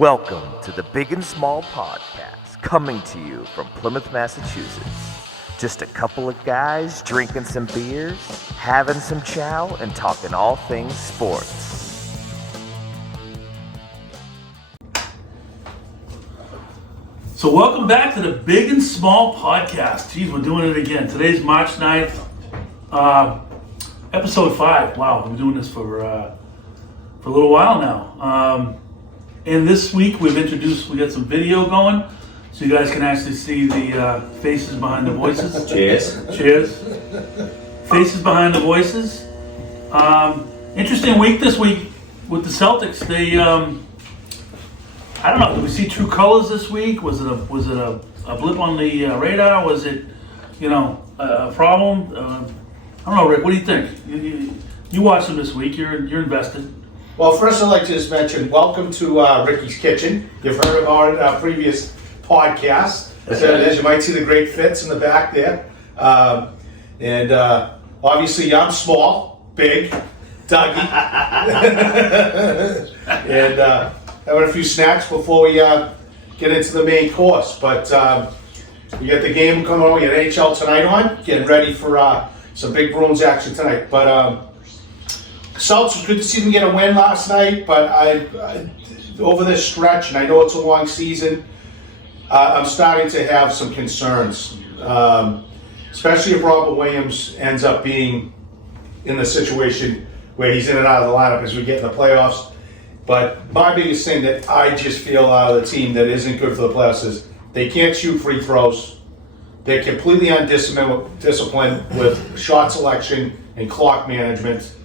Welcome to the Big and Small Podcast, coming to you from Plymouth, Massachusetts. Just a couple of guys drinking some beers, having some chow, and talking all things sports. So welcome back to the Big and Small Podcast. Geez, we're doing it again. Today's March 9th, episode 5. Wow, we've been doing this for a little while now. And this week we got some video going, so you guys can actually see the faces behind the voices. Cheers. Faces behind the voices. Interesting week this week with the Celtics. They, I don't know, did we see true colors this week? Was it a blip on the radar? Was it, a problem? I don't know, Rick, what do you think? You watched them this week, you're invested. Well, first I'd like to just mention, welcome to Ricky's Kitchen. You've heard of our previous podcast. As you might see the great fits in the back there. And obviously I'm small, big, Dougie. And having a few snacks before we get into the main course. But we got the game coming on, we got NHL tonight on, getting ready for some big Bruins action tonight. But Celtics, was good to see them get a win last night, but I over this stretch, and I know it's a long season, I'm starting to have some concerns, especially if Robert Williams ends up being in the situation where he's in and out of the lineup as we get in the playoffs. But my biggest thing that I just feel out of the team that isn't good for the playoffs is they can't shoot free throws. They're completely undisciplined with shot selection and clock management.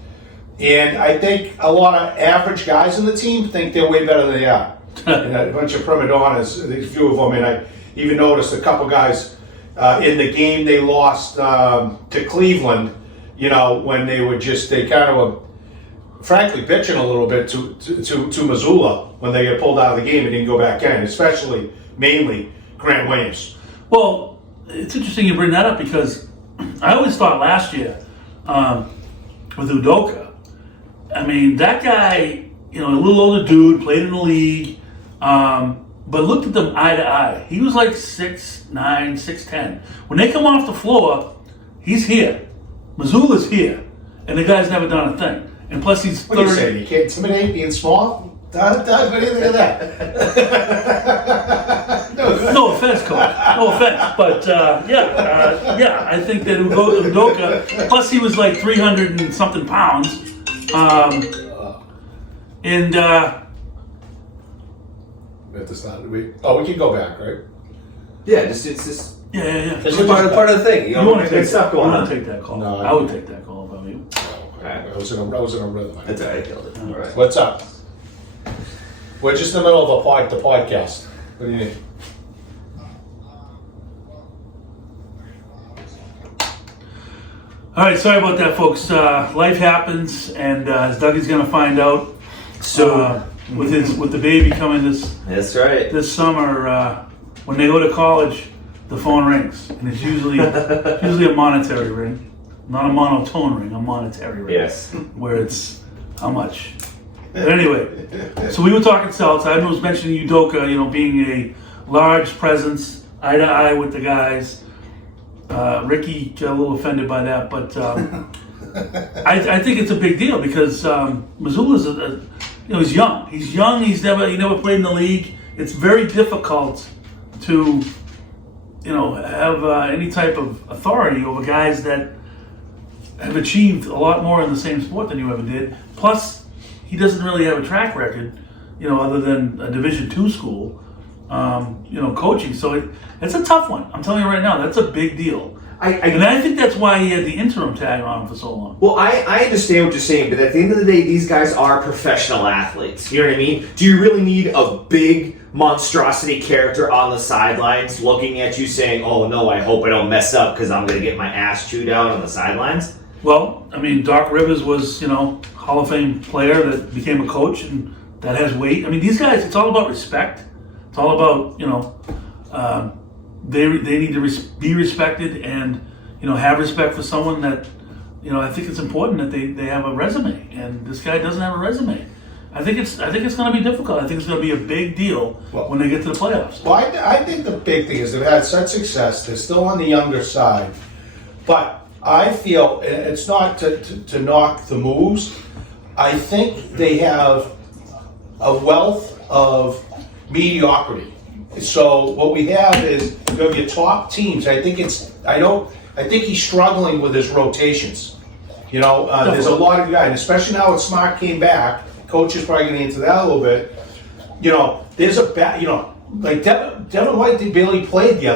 And I think a lot of average guys in the team think they're way better than they are. And a bunch of prima donnas, a few of them, and I even noticed a couple guys in the game they lost to Cleveland, when they kind of were, frankly, bitching a little bit to Missoula when they get pulled out of the game and didn't go back in, especially, mainly, Grant Williams. Well, it's interesting you bring that up because I always thought last year with Udoka, I mean, that guy, a little older dude, played in the league, but looked at them eye to eye. He was like 6'9", 6'10". When they come off the floor, he's here. Missoula's here. And the guy's never done a thing. And plus he's 30. What are you saying? You can't intimidate being small? Doug, what do you think of that? No offense, Coach. No offense. But, I think that Udoka, plus he was like 300 and something pounds. We have to start. We can go back, right? Yeah, it's just Yeah. It's part of the thing. You want to take stuff going on. take that call. No, I would take that call if I were you. I was in a rhythm. That's all right, I killed it. All right. What's up? We're just in the middle of the podcast. What do you need? All right, sorry about that, folks. Life happens, and as Dougie's going to find out, with the baby coming That's right. this summer, when they go to college, the phone rings, and it's usually a monetary ring, not a monotone ring, a monetary ring. Yes. Where it's how much. But anyway, so we were talking Celtics. I was mentioning Udoka, being a large presence, eye to eye with the guys. Ricky got a little offended by that, but I think it's a big deal because Missoula's he's young. He's young. He never played in the league. It's very difficult to have any type of authority over guys that have achieved a lot more in the same sport than you ever did. Plus, he doesn't really have a track record, other than a Division II school. Coaching. So it's a tough one. I'm telling you right now, that's a big deal. And I think that's why he had the interim tag on him for so long. Well, I understand what you're saying, but at the end of the day, these guys are professional athletes. You know what I mean? Do you really need a big monstrosity character on the sidelines looking at you saying, oh no, I hope I don't mess up because I'm going to get my ass chewed out on the sidelines? Well, I mean, Doc Rivers was, Hall of Fame player that became a coach, and that has weight. I mean, these guys, it's all about respect. It's all about, they need to be respected and, have respect for someone that, I think it's important that they have a resume. And this guy doesn't have a resume. I think it's going to be difficult. I think it's going to be a big deal when they get to the playoffs. Well, I think the big thing is they've had such success. They're still on the younger side. But I feel, it's not to knock the moves, I think they have a wealth of mediocrity. So what we have is you have your top teams. I think he's struggling with his rotations. You know, there's a lot of guys, especially now that Smart came back. Coach is probably going to get into that a little bit. You know, there's like Devin White barely played the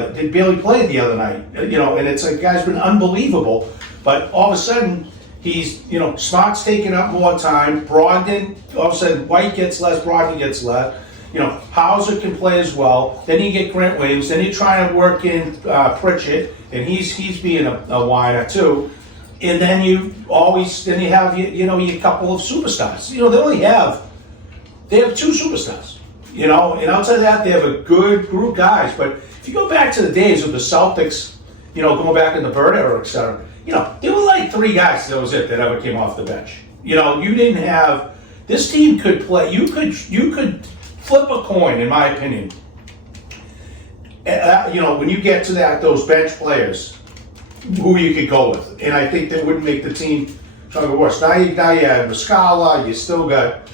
other night. You know, and it's like guy's been unbelievable. But all of a sudden, he's, you know, Smart's taking up more time. Brogdon, all of a sudden, White gets less, Brogdon gets less. You know, Hauser can play as well. Then you get Grant Williams. Then you try to work in Pritchett, and he's being a whiner too. And then you have your couple of superstars. You know, they have two superstars. You know, and outside of that, they have a good group of guys. But if you go back to the days of the Celtics, you know, going back in the Bird era, etc., you know, there were like three guys that was it that ever came off the bench. You know, you didn't have this team could play. You could flip a coin, in my opinion. You know, when you get to those bench players, who you could go with, and I think that wouldn't make the team worse. Now you have Muscala. You still got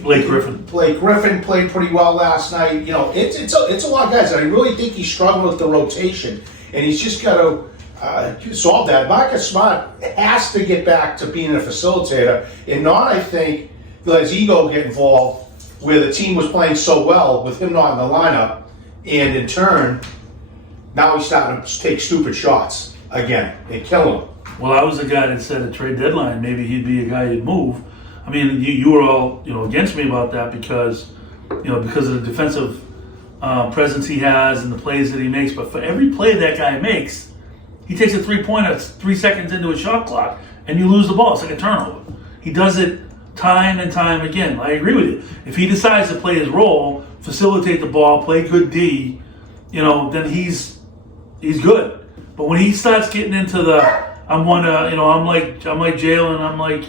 Blake Griffin. Blake Griffin played pretty well last night. You know, it's a lot of guys, and I really think he's struggling with the rotation, and he's just got to solve that. Marcus Smart has to get back to being a facilitator, and not, I think, let his ego get involved, where the team was playing so well with him not in the lineup, and in turn, now he's starting to take stupid shots again and kill him. Well, I was the guy that said at trade deadline maybe he'd be a guy who'd move. I mean, you were all against me about that because of the defensive presence he has and the plays that he makes. But for every play that guy makes, he takes a 3-pointer 3 seconds into a shot clock, and you lose the ball. It's like a turnover. He does it time and time again. I agree with you. If he decides to play his role, facilitate the ball, play good D, then he's good. But when he starts getting into I'm like Jalen, I'm like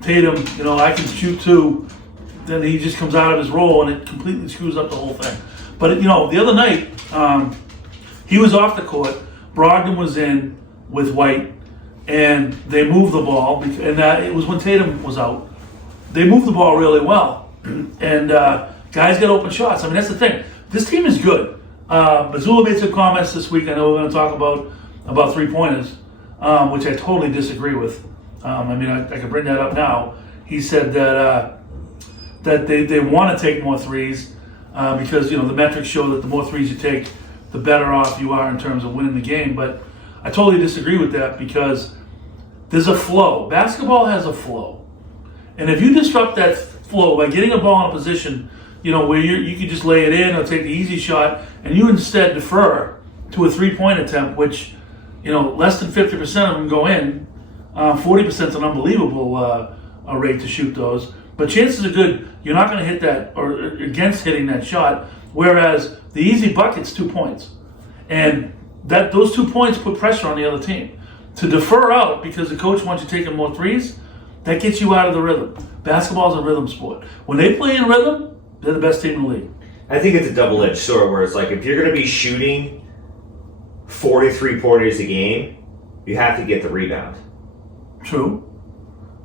Tatum, I can shoot too, then he just comes out of his role and it completely screws up the whole thing. But the other night, he was off the court, Brogdon was in with White, and they moved the ball, and it was when Tatum was out. They moved the ball really well, and guys get open shots. I mean, that's the thing. This team is good. Mazzulla made some comments this week. I know we're going to talk about 3-pointers, which I totally disagree with. I could bring that up now. He said that they want to take more threes because the metrics show that the more threes you take, the better off you are in terms of winning the game. But I totally disagree with that because there's a flow. Basketball has a flow, and if you disrupt that flow by getting a ball in a position, where you can just lay it in or take the easy shot, and you instead defer to a 3-point attempt, which less than 50% of them go in. 40% is an unbelievable rate to shoot those. But chances are good you're not going to hit that or against hitting that shot, whereas the easy bucket's 2 points. And those 2 points put pressure on the other team. To defer out because the coach wants you taking more threes, that gets you out of the rhythm. Basketball's a rhythm sport. When they play in rhythm, they're the best team in the league. I think it's a double-edged sword where it's like if you're going to be shooting 43 pointers a game, you have to get the rebound. True.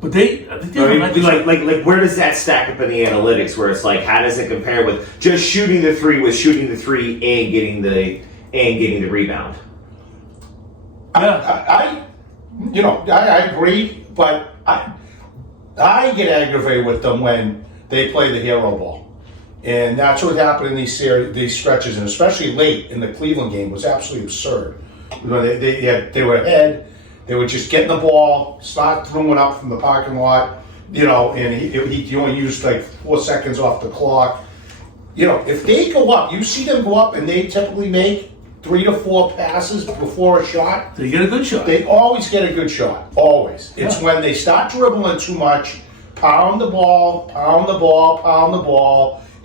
But like where does that stack up in the analytics where it's like how does it compare with just shooting the three and getting the rebound? I agree, but I get aggravated with them when they play the hero ball. And that's what happened in these stretches, and especially late in the Cleveland game was absolutely absurd. They were ahead. They were just getting the ball, start throwing up from the parking lot, and he only used like 4 seconds off the clock. If they go up, you see them go up, and they typically make 3 to 4 passes before a shot. They get a good shot. They always get a good shot. Always. It's when they start dribbling too much, pound the ball,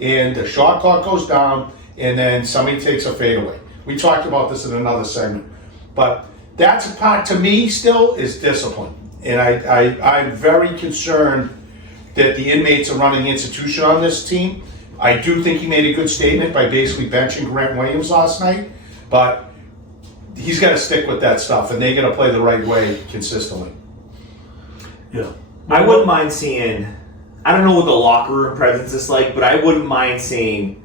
and the shot clock goes down, and then somebody takes a fadeaway. We talked about this in another segment. But that's a part, to me, still, is discipline. And I'm very concerned that the inmates are running the institution on this team. I do think he made a good statement by basically benching Grant Williams last night, but he's got to stick with that stuff, and they got to play the right way consistently. Yeah. I wouldn't mind seeing, I don't know what the locker room presence is like, but I wouldn't mind seeing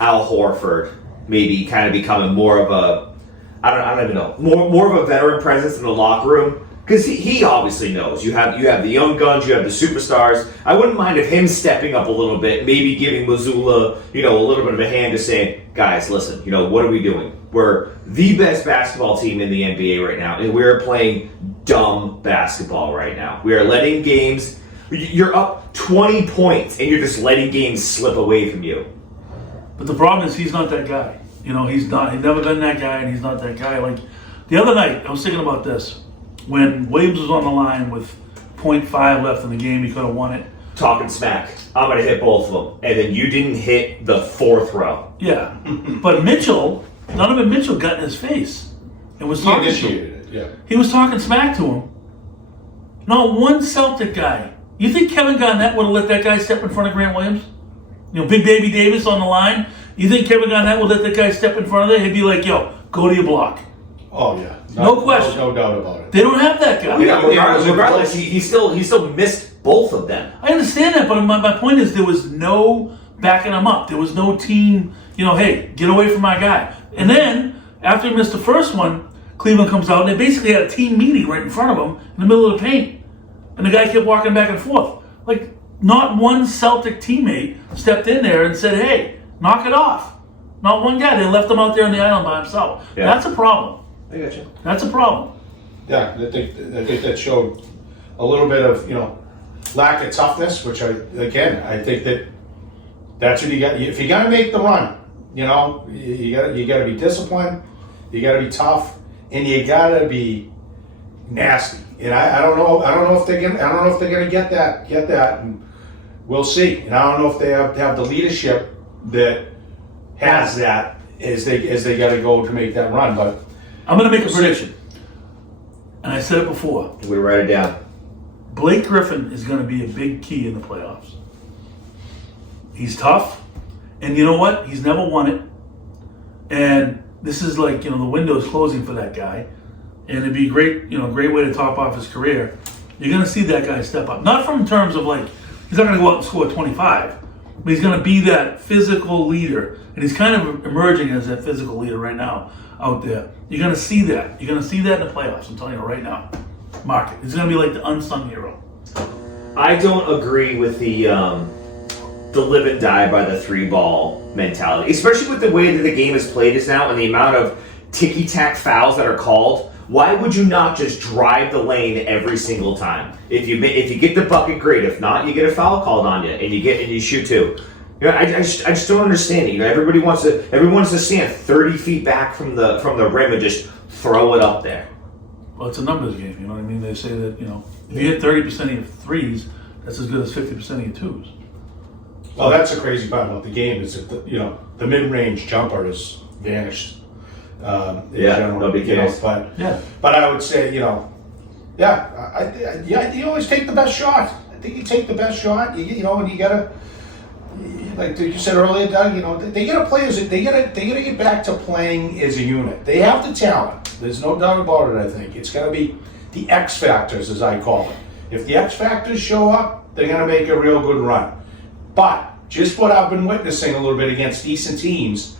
Al Horford maybe kind of becoming more of a, I don't even know, more of a veteran presence in the locker room. Because he obviously knows. You have the young guns, you have the superstars. I wouldn't mind if him stepping up a little bit, maybe giving Missoula, a little bit of a hand to say, guys, listen, what are we doing? We're the best basketball team in the NBA right now, and we're playing dumb basketball right now. We are letting games, you're up 20 points, and you're just letting games slip away from you. But the problem is he's not that guy. He's not. He's never been that guy, and he's not that guy. Like, the other night, I was thinking about this. When Williams was on the line with 0.5 left in the game, he could have won it. Talking smack. I'm going to hit both of them. And then you didn't hit the fourth row. Yeah. But Mitchell, Donovan Mitchell got in his face and was talking to him. Yeah. He was talking smack to him. Not one Celtic guy. You think Kevin Garnett would have let that guy step in front of Grant Williams? Big Baby Davis on the line. You think Kevin Garnett would let that guy step in front of there? He'd be like, yo, go to your block. Oh, yeah. No question. No doubt about it. They don't have that guy. Regardless, he still missed both of them. I understand that, but my point is there was no backing him up. There was no team, hey, get away from my guy. And then, after he missed the first one, Cleveland comes out, and they basically had a team meeting right in front of him in the middle of the paint. And the guy kept walking back and forth. Like, not one Celtic teammate stepped in there and said, hey, knock it off. Not one guy. They left him out there on the island by himself. Yeah. That's a problem. I got you. That's a problem. Yeah, I think that showed a little bit of lack of toughness, which I think that's what you got. If you're gonna make the run, you got to be disciplined, you got to be tough, and you got to be nasty. And I don't know if they're gonna get that, and we'll see. And I don't know if they have the leadership that has that as they got to go to make that run, but. I'm going to make a prediction. And I said it before. We write it down. Blake Griffin is going to be a big key in the playoffs. He's tough. And you know what? He's never won it. And this is like, the window's closing for that guy. And it'd be a great way to top off his career. You're going to see that guy step up. Not from terms of he's not going to go out and score 25. But he's going to be that physical leader. And he's kind of emerging as that physical leader right now out there. You're going to see that. You're going to see that in the playoffs. I'm telling you right now. Mark it. He's going to be like the unsung hero. I don't agree with the live and die by the 3-ball mentality, especially with the way that the game is played is now and the amount of ticky-tack fouls that are called. Why would you not just drive the lane every single time? If you get the bucket, great. If not, you get a foul called on you and you shoot two. I just don't understand it. Everybody wants to stand 30 feet back from the rim and just throw it up there. Well, it's a numbers game. You know what I mean? They say that if you hit 30% of your threes, that's as good as 50% of your twos. Well, that's the crazy part about the game is that the mid-range jumper has vanished. Nobody cares. But I would say you always take the best shot. I think you take the best shot. And you gotta. Like you said earlier, Doug, they gotta play they gotta get back to playing as a unit. They have the talent. There's no doubt about it. I think it's gonna be the X factors, as I call it. If the X factors show up, they're gonna make a real good run. But just what I've been witnessing a little bit against decent teams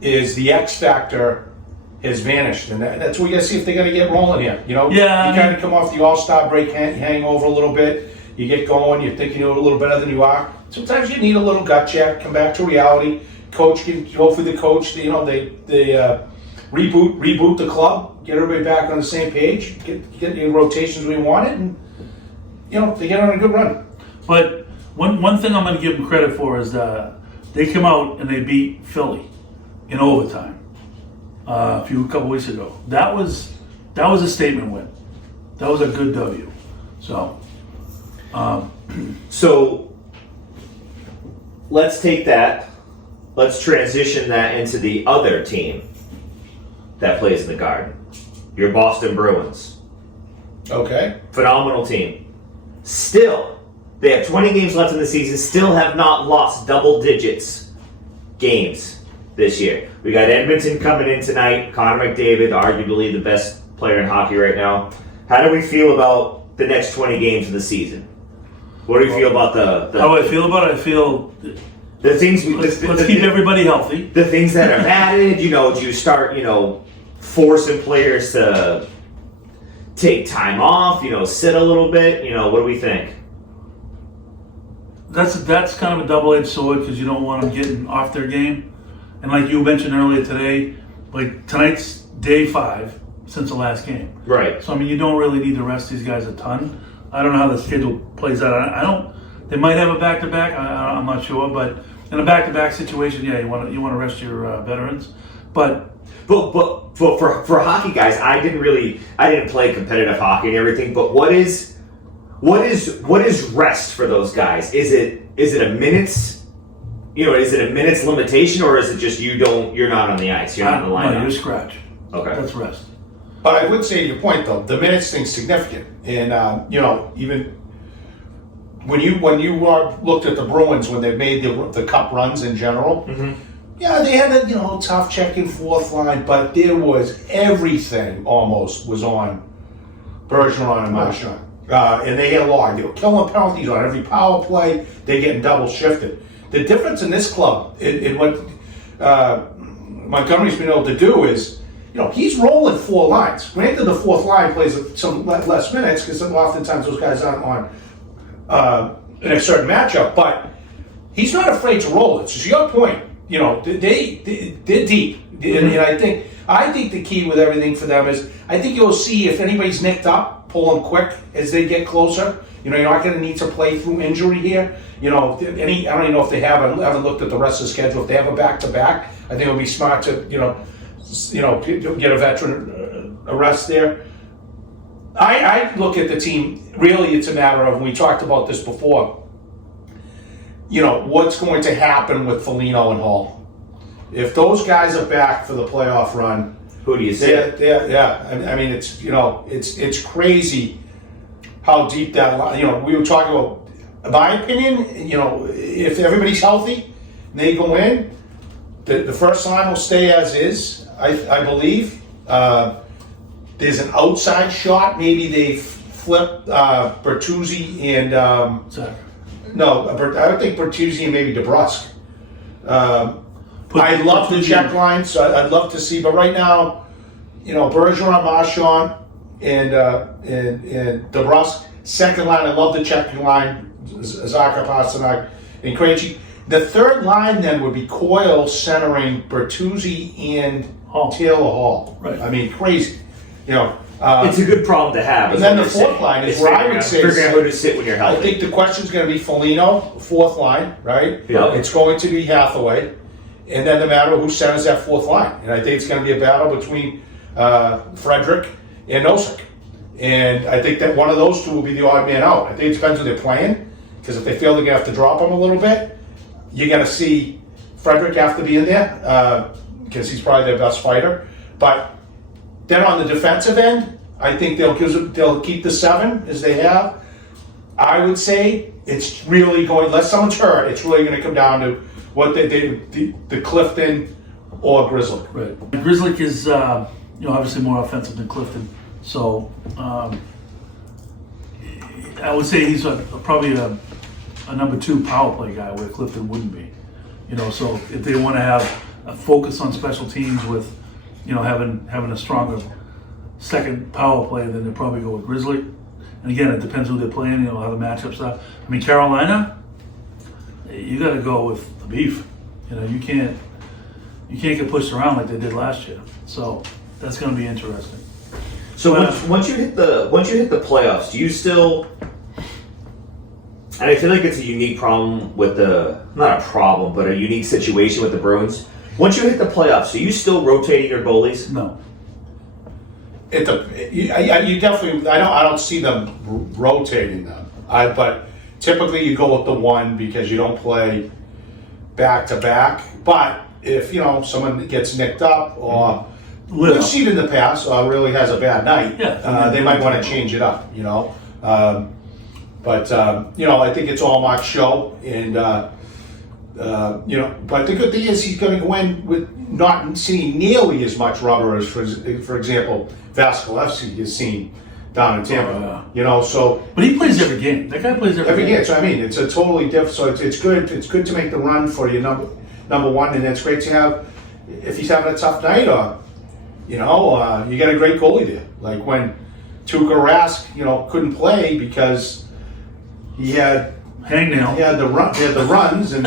is the X factor has vanished, and that's what you gotta see if they're gonna get rolling here. You kind of come off the All-Star break hangover a little bit. You get going. You think you know a little better than you are. Sometimes you need a little gut check. Come back to reality. Coach can hopefully the coach. They reboot the club. Get everybody back on the same page. Get the rotations we wanted, and they get on a good run. But one thing I'm going to give them credit for is they come out and they beat Philly in overtime a couple weeks ago. That was a statement win. That was a good W. So let's take that. Let's transition that into the other team that plays in the Garden. Your Boston Bruins. Okay. Phenomenal team. Still They have 20 games left in the season, still have not lost double digits games this year. We got Edmonton coming in tonight. Connor McDavid, arguably the best player in hockey right now. How do we feel about the next 20 games of the season? What do you feel about the How I feel about it? I feel the things we let's keep everybody healthy. the things that are added? Do you start forcing players to take time off? Sit a little bit. What do we think? That's kind of a double-edged sword because you don't want them getting off their game. And like you mentioned earlier today, like tonight's day 5 since the last game. Right. So you don't really need to rest these guys a ton. I don't know how the schedule plays out. I don't. They might have a back-to-back. I'm not sure, but in a back-to-back situation, yeah, you want to rest your veterans. But for hockey guys, I didn't play competitive hockey and everything. But what is rest for those guys? Is it a minutes? Is it a minutes limitation, or is it just you're not on the ice, you're not in the lineup? No, you're scratch. Okay, that's rest. But I would say your point though, the minutes thing's significant, and even when you looked at the Bruins when they made the cup runs in general, yeah, they had a tough checking fourth line, but there was everything almost was on Bergeron and Marchand, and they had a lot. They were killing penalties on every power play. They getting double shifted. The difference in this club, in what Montgomery's been able to do is, he's rolling 4 lines. Granted, the fourth line plays some less minutes because oftentimes those guys aren't on in a certain matchup, but he's not afraid to roll it. So to your point, they're deep. And I think the key with everything for them is, I think you'll see if anybody's nicked up, pull them quick as they get closer. You're not going to need to play through injury here. I don't even know if they have. I haven't looked at the rest of the schedule. If they have a back-to-back, I think it would be smart to, get a veteran a rest there. I look at the team, really it's a matter of, we talked about this before, what's going to happen with Foligno and Hall. If those guys are back for the playoff run, who do you say? Yeah. I mean, it's crazy how deep that line. We were talking about. In my opinion, if everybody's healthy, and they go in, the first line will stay as is. I believe. There's an outside shot. Maybe they flip Bertuzzi and no. I would think Bertuzzi and maybe DeBrusque. I love the check line, so I'd love to see. But right now, Bergeron, Marchand, and DeBrusque. Second line, I love the checking line. Zacha, Pastrnak, and Krejci. The third line then would be Coyle centering Bertuzzi and Taylor Hall. Right. I mean, crazy. It's a good problem to have. And then the fourth line is where I would say figuring out who to sit when you're healthy. I think the question's going to be Foligno, fourth line, right? Yeah. It's going to be Hathaway, and then the matter of who centers that fourth line. And I think it's going to be a battle between Frederick and Nosek. And I think that one of those two will be the odd man out. I think it depends who they're playing, because if they feel they're going to have to drop him a little bit, you're going to see Frederick have to be in there, because he's probably their best fighter. But then on the defensive end, I think they'll keep the 7 as they have. I would say it's really going, unless someone's hurt, it's really going to come down to what they did, the Clifton or Grizzly. Right. Grizzly is obviously more offensive than Clifton, so I would say he's probably a number 2 power play guy where Clifton wouldn't be. So if they want to have a focus on special teams with having a stronger second power play, then they'll probably go with Grizzly. And again, it depends who they're playing, how the matchups are. I mean, Carolina, you got to go with the beef. You can't get pushed around like they did last year. So that's going to be interesting. So once you hit the playoffs, do you still? And I feel like it's a unique problem with not a problem, but a unique situation with the Bruins. Once you hit the playoffs, are you still rotating your goalies? No. You definitely. I don't see them rotating them. But typically you go with the one because you don't play back to back. But if someone gets nicked up or we've seen in the past really has a bad night, they might want to change it up. But I think it's all Mark's show, and But the good thing is he's going to go in with not seeing nearly as much rubber as, for example, Vasilevsky has seen down in Tampa. So. But he plays every game. That guy plays every game. So I mean, it's a totally different. So it's good. It's good to make the run for your number one, and it's great to have. If he's having a tough night, or you got a great goalie there. Like when Tuukka Rask, couldn't play because he had hangnail. He had the runs, and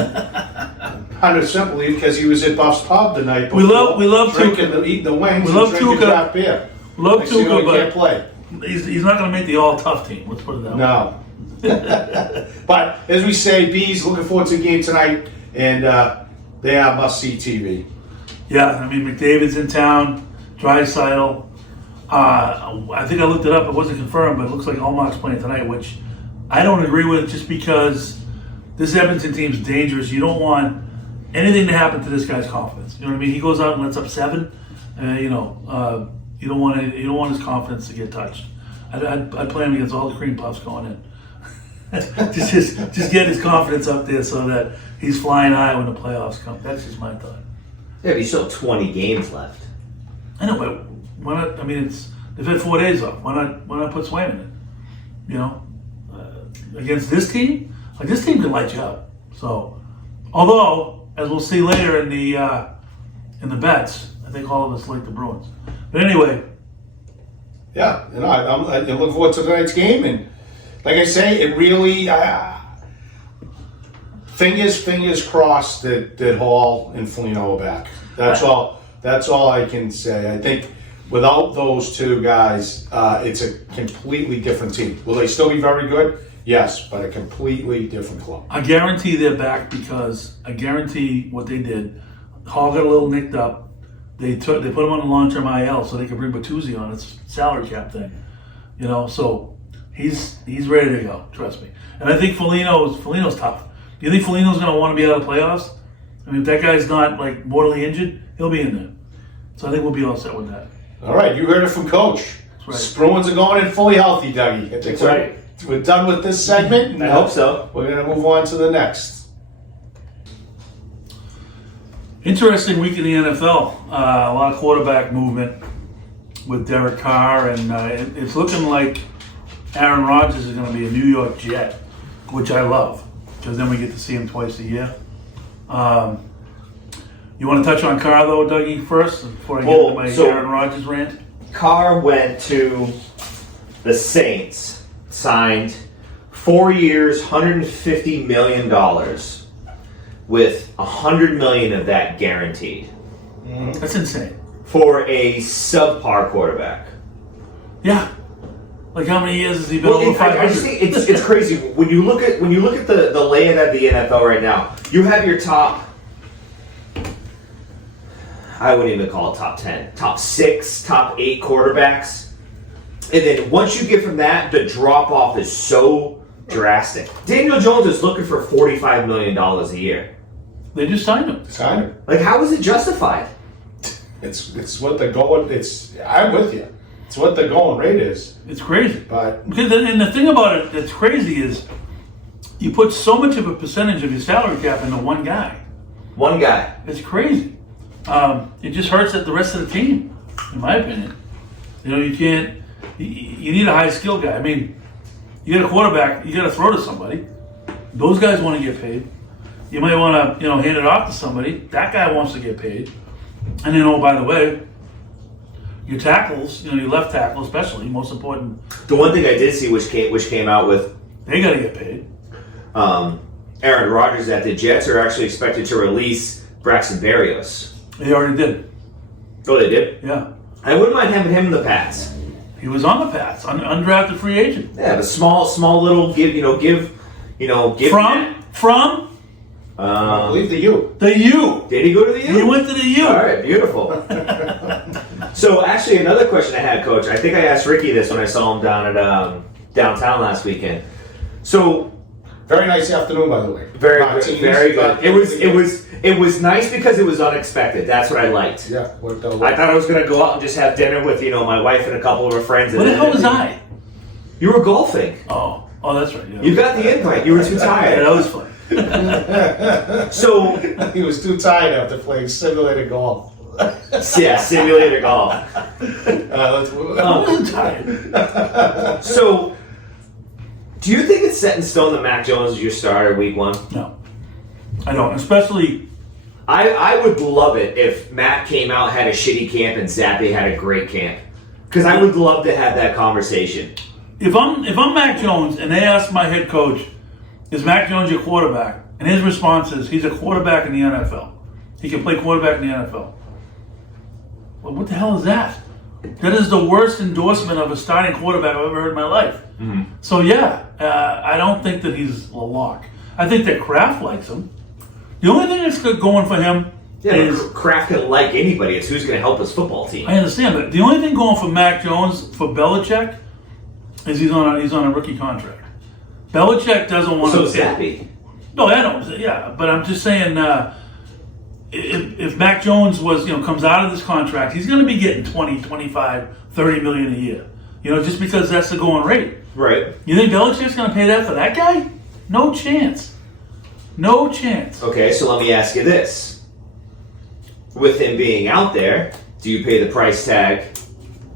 kind of simply because he was at Buff's pub the night before. We love Tuukka. Eating the wings. We love drinking Tuukka. Draft beer. Love Tuukka, but can't play. He's not going to make the all-tough team. Let's put it that way. No. But as we say, Bees looking forward to the game tonight, and they are must-see TV. Yeah, I mean, McDavid's in town, Draisaitl. I think I looked it up. It wasn't confirmed, but it looks like Allmark's playing tonight, which I don't agree with just because this Edmonton team's dangerous. You don't want anything to happen to this guy's confidence. You know what I mean? He goes out and lets up 7. You don't want his confidence to get touched. I'd play him against all the cream puffs going in. just get his confidence up there so that he's flying high when the playoffs come. That's just my thought. Yeah, but you still have 20 games left. I know, but why not? I mean, they've had 4 days off. Why not put Swayman in? Against this team, like this team can light you up. So, although as we'll see later in the bets, I think all of us like the Bruins. But anyway. Yeah, I'm looking forward to tonight's game, and like I say, it really fingers crossed that Hall and Foligno are back. That's all I can say. I think without those two guys, it's a completely different team. Will they still be very good? Yes, but a completely different club. I guarantee they're back because I guarantee what they did. Hall got a little nicked up. They put him on a long-term IL so they could bring Bertuzzi on its salary cap thing. So he's ready to go. Trust me. And I think Foligno's tough. Do you think Foligno's going to want to be out of the playoffs? I mean, if that guy's not like mortally injured, he'll be in there. So I think we'll be all set with that. All right, you heard it from Coach. That's right. Bruins are going in fully healthy, Dougie. I think That's right. We're done with this segment. I hope so. We're going to move on to the next. Interesting week in the NFL. A lot of quarterback movement with Derek Carr, and it's looking like Aaron Rodgers is going to be a New York Jet, which I love because then we get to see him twice a year. You want to touch on Carr, though, Dougie, first, before I get into my Aaron Rodgers rant? Carr went to the Saints, signed 4 years, $150 million, with $100 million of that guaranteed. That's insane. For a subpar quarterback. Yeah. Like how many years has he been over 500? I just think it's crazy. When you look at the layout of the NFL right now, you have your top, I wouldn't even call it top 10, top 6, top 8 quarterbacks. And then once you get from that, the drop off is so drastic. Daniel Jones is looking for $45 million a year. They just signed him. Like, how is it justified? It's what the going. I'm with you. It's what the going rate is. It's crazy. But and the thing about it that's crazy is you put so much of a percentage of your salary cap into one guy. One guy. It's crazy. It just hurts the rest of the team, in my opinion. You can't. You need a high skill guy. I mean, you get a quarterback. You got to throw to somebody. Those guys want to get paid. You might want to, hand it off to somebody. That guy wants to get paid. And then, oh, by the way, your tackles, your left tackle especially, most important. The one thing I did see, which came out with, they got to get paid. Aaron Rodgers, that the Jets are actually expected to release Braxton Berrios. They already did. Oh, they did? Yeah. I wouldn't mind having him in the Pats. He was on the Pats, undrafted free agent. Yeah, but small little give from. I believe the U. The U. Did he go to the U? He went to the U. All right, beautiful. So, actually, another question I had, Coach. I think I asked Ricky this when I saw him down at downtown last weekend. So, very nice afternoon, by the way. Very good. It was nice because it was unexpected. That's what I liked. Yeah. I thought I was going to go out and just have dinner with my wife and a couple of her friends. Where the hell was I? You were golfing. Oh, Oh, that's right. Yeah. You got the invite. You were too Yeah, tired. that was fun. So, He was too tired after playing simulated golf. yeah, simulator golf. Let's move I on. wasn't tired. So, do you think it's set in stone that Mac Jones is your starter week 1? No, I don't. Especially, I would love it if Matt came out, had a shitty camp, and Zappe had a great camp. Because I would love to have that conversation. if I'm Mac Jones and they ask my head coach, "Is Mac Jones your quarterback?" and his response is, "He's a quarterback in the NFL. He can play quarterback in the NFL." Well, what the hell is that? That is the worst endorsement of a starting quarterback I've ever heard in my life. Mm-hmm. So yeah, I don't think that he's a lock. I think that Kraft likes him. The only thing that's going for him Yeah, is, Kraft can like anybody. It's who's going to help his football team. I understand that. The only thing going for Mac Jones for Belichick is he's on a rookie contract. Belichick doesn't want So to. Zappe. No, I don't. Yeah, but I'm just saying, if Mac Jones comes out of this contract, he's going to be getting 20, 25, 30 million a year. Just because that's the going rate. Right. You think Belichick's going to pay that for that guy? No chance. No chance. Okay, so let me ask you this. With him being out there, do you pay the price tag?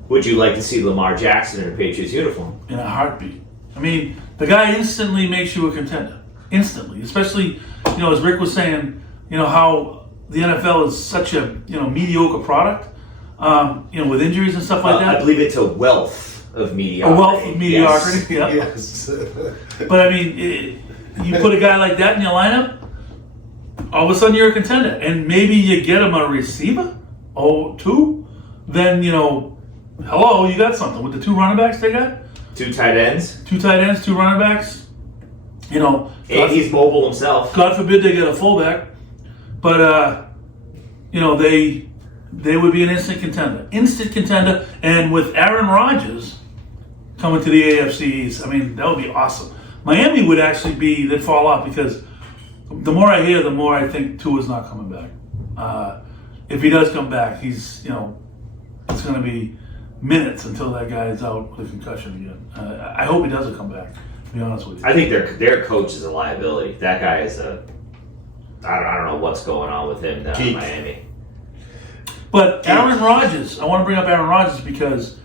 Would you like to see Lamar Jackson in a Patriots uniform? In a heartbeat. I mean, the guy instantly makes you a contender. Instantly. Especially, as Rick was saying, how the NFL is such a, mediocre product, with injuries and stuff like that. I believe it's a wealth of mediocrity. A wealth of mediocrity, yeah. Yes. But I mean, you put a guy like that in your lineup, all of a sudden you're a contender. And maybe you get him a receiver, or 2, then, hello, you got something. With the 2 running backs they got, 2 tight ends. 2 tight ends, 2 running backs, And he's mobile himself. God forbid they get a fullback, but they would be an instant contender. And with Aaron Rodgers coming to the AFC East, I mean that would be awesome. Miami would actually they'd fall off because the more I hear, the more I think Tua's not coming back. If he does come back, he's it's going to be minutes until that guy is out with a concussion again. I hope he doesn't come back. To be honest with you, I think their coach is a liability. That guy is I don't know what's going on with him down in Miami. But Aaron Rodgers, I want to bring up Aaron Rodgers because,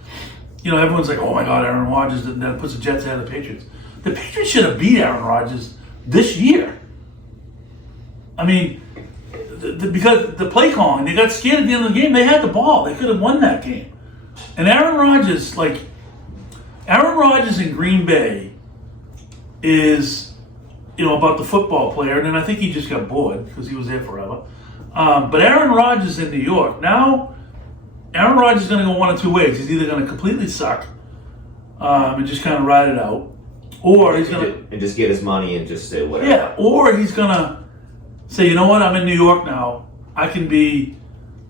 everyone's like, oh my God, Aaron Rodgers, that puts the Jets ahead of the Patriots. The Patriots should have beat Aaron Rodgers this year. I mean, because the play calling, they got scared at the end of the game. They had the ball. They could have won that game. And Aaron Rodgers in Green Bay is, about the football player, and then I think he just got bored because he was there forever. But Aaron Rodgers in New York, now Aaron Rodgers is going to go one of 2 ways. He's either going to completely suck and just kind of ride it out, or he's going to... And just get his money and just say whatever. Yeah, or he's going to say, you know what, I'm in New York now. I can be,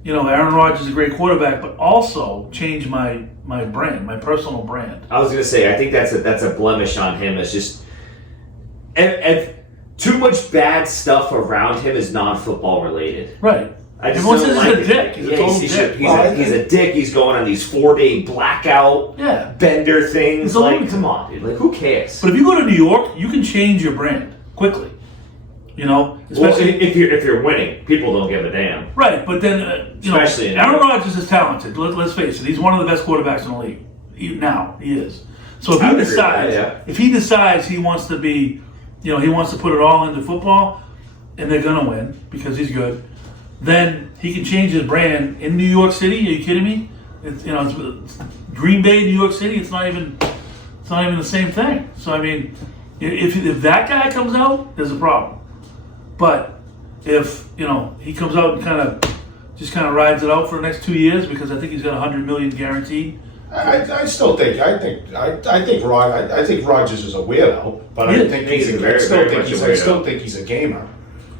Aaron Rodgers is a great quarterback, but also change my brand, my personal brand. I was going to say, I think that's a blemish on him. It's just... And too much bad stuff around him is non-football related. Right. I just Everyone don't says like he's a it. dick. He's a total dick. He's a dick. He's going on these 4-day blackout bender things. He's a Like, lunatic. come on, dude. Like, who cares? But if you go to New York, you can change your brand quickly. Especially well, if you're winning, people don't give a damn. right. But then Especially in Aaron New York. Rodgers is talented. Let's face it. He's one of the best quarterbacks in the league. He is. So if I he would agree with that, decides, yeah. if he decides he wants to be, he wants to put it all into football, and they're gonna win because he's good, then he can change his brand in New York City. Are you kidding me? It's Green Bay, New York City. It's not even the same thing. So I mean, if that guy comes out, there's a problem. But if he comes out and kind of rides it out for the next 2 years because I think he's got $100 million guaranteed. I still think I think Rodgers is a weirdo, but I still think he's a gamer.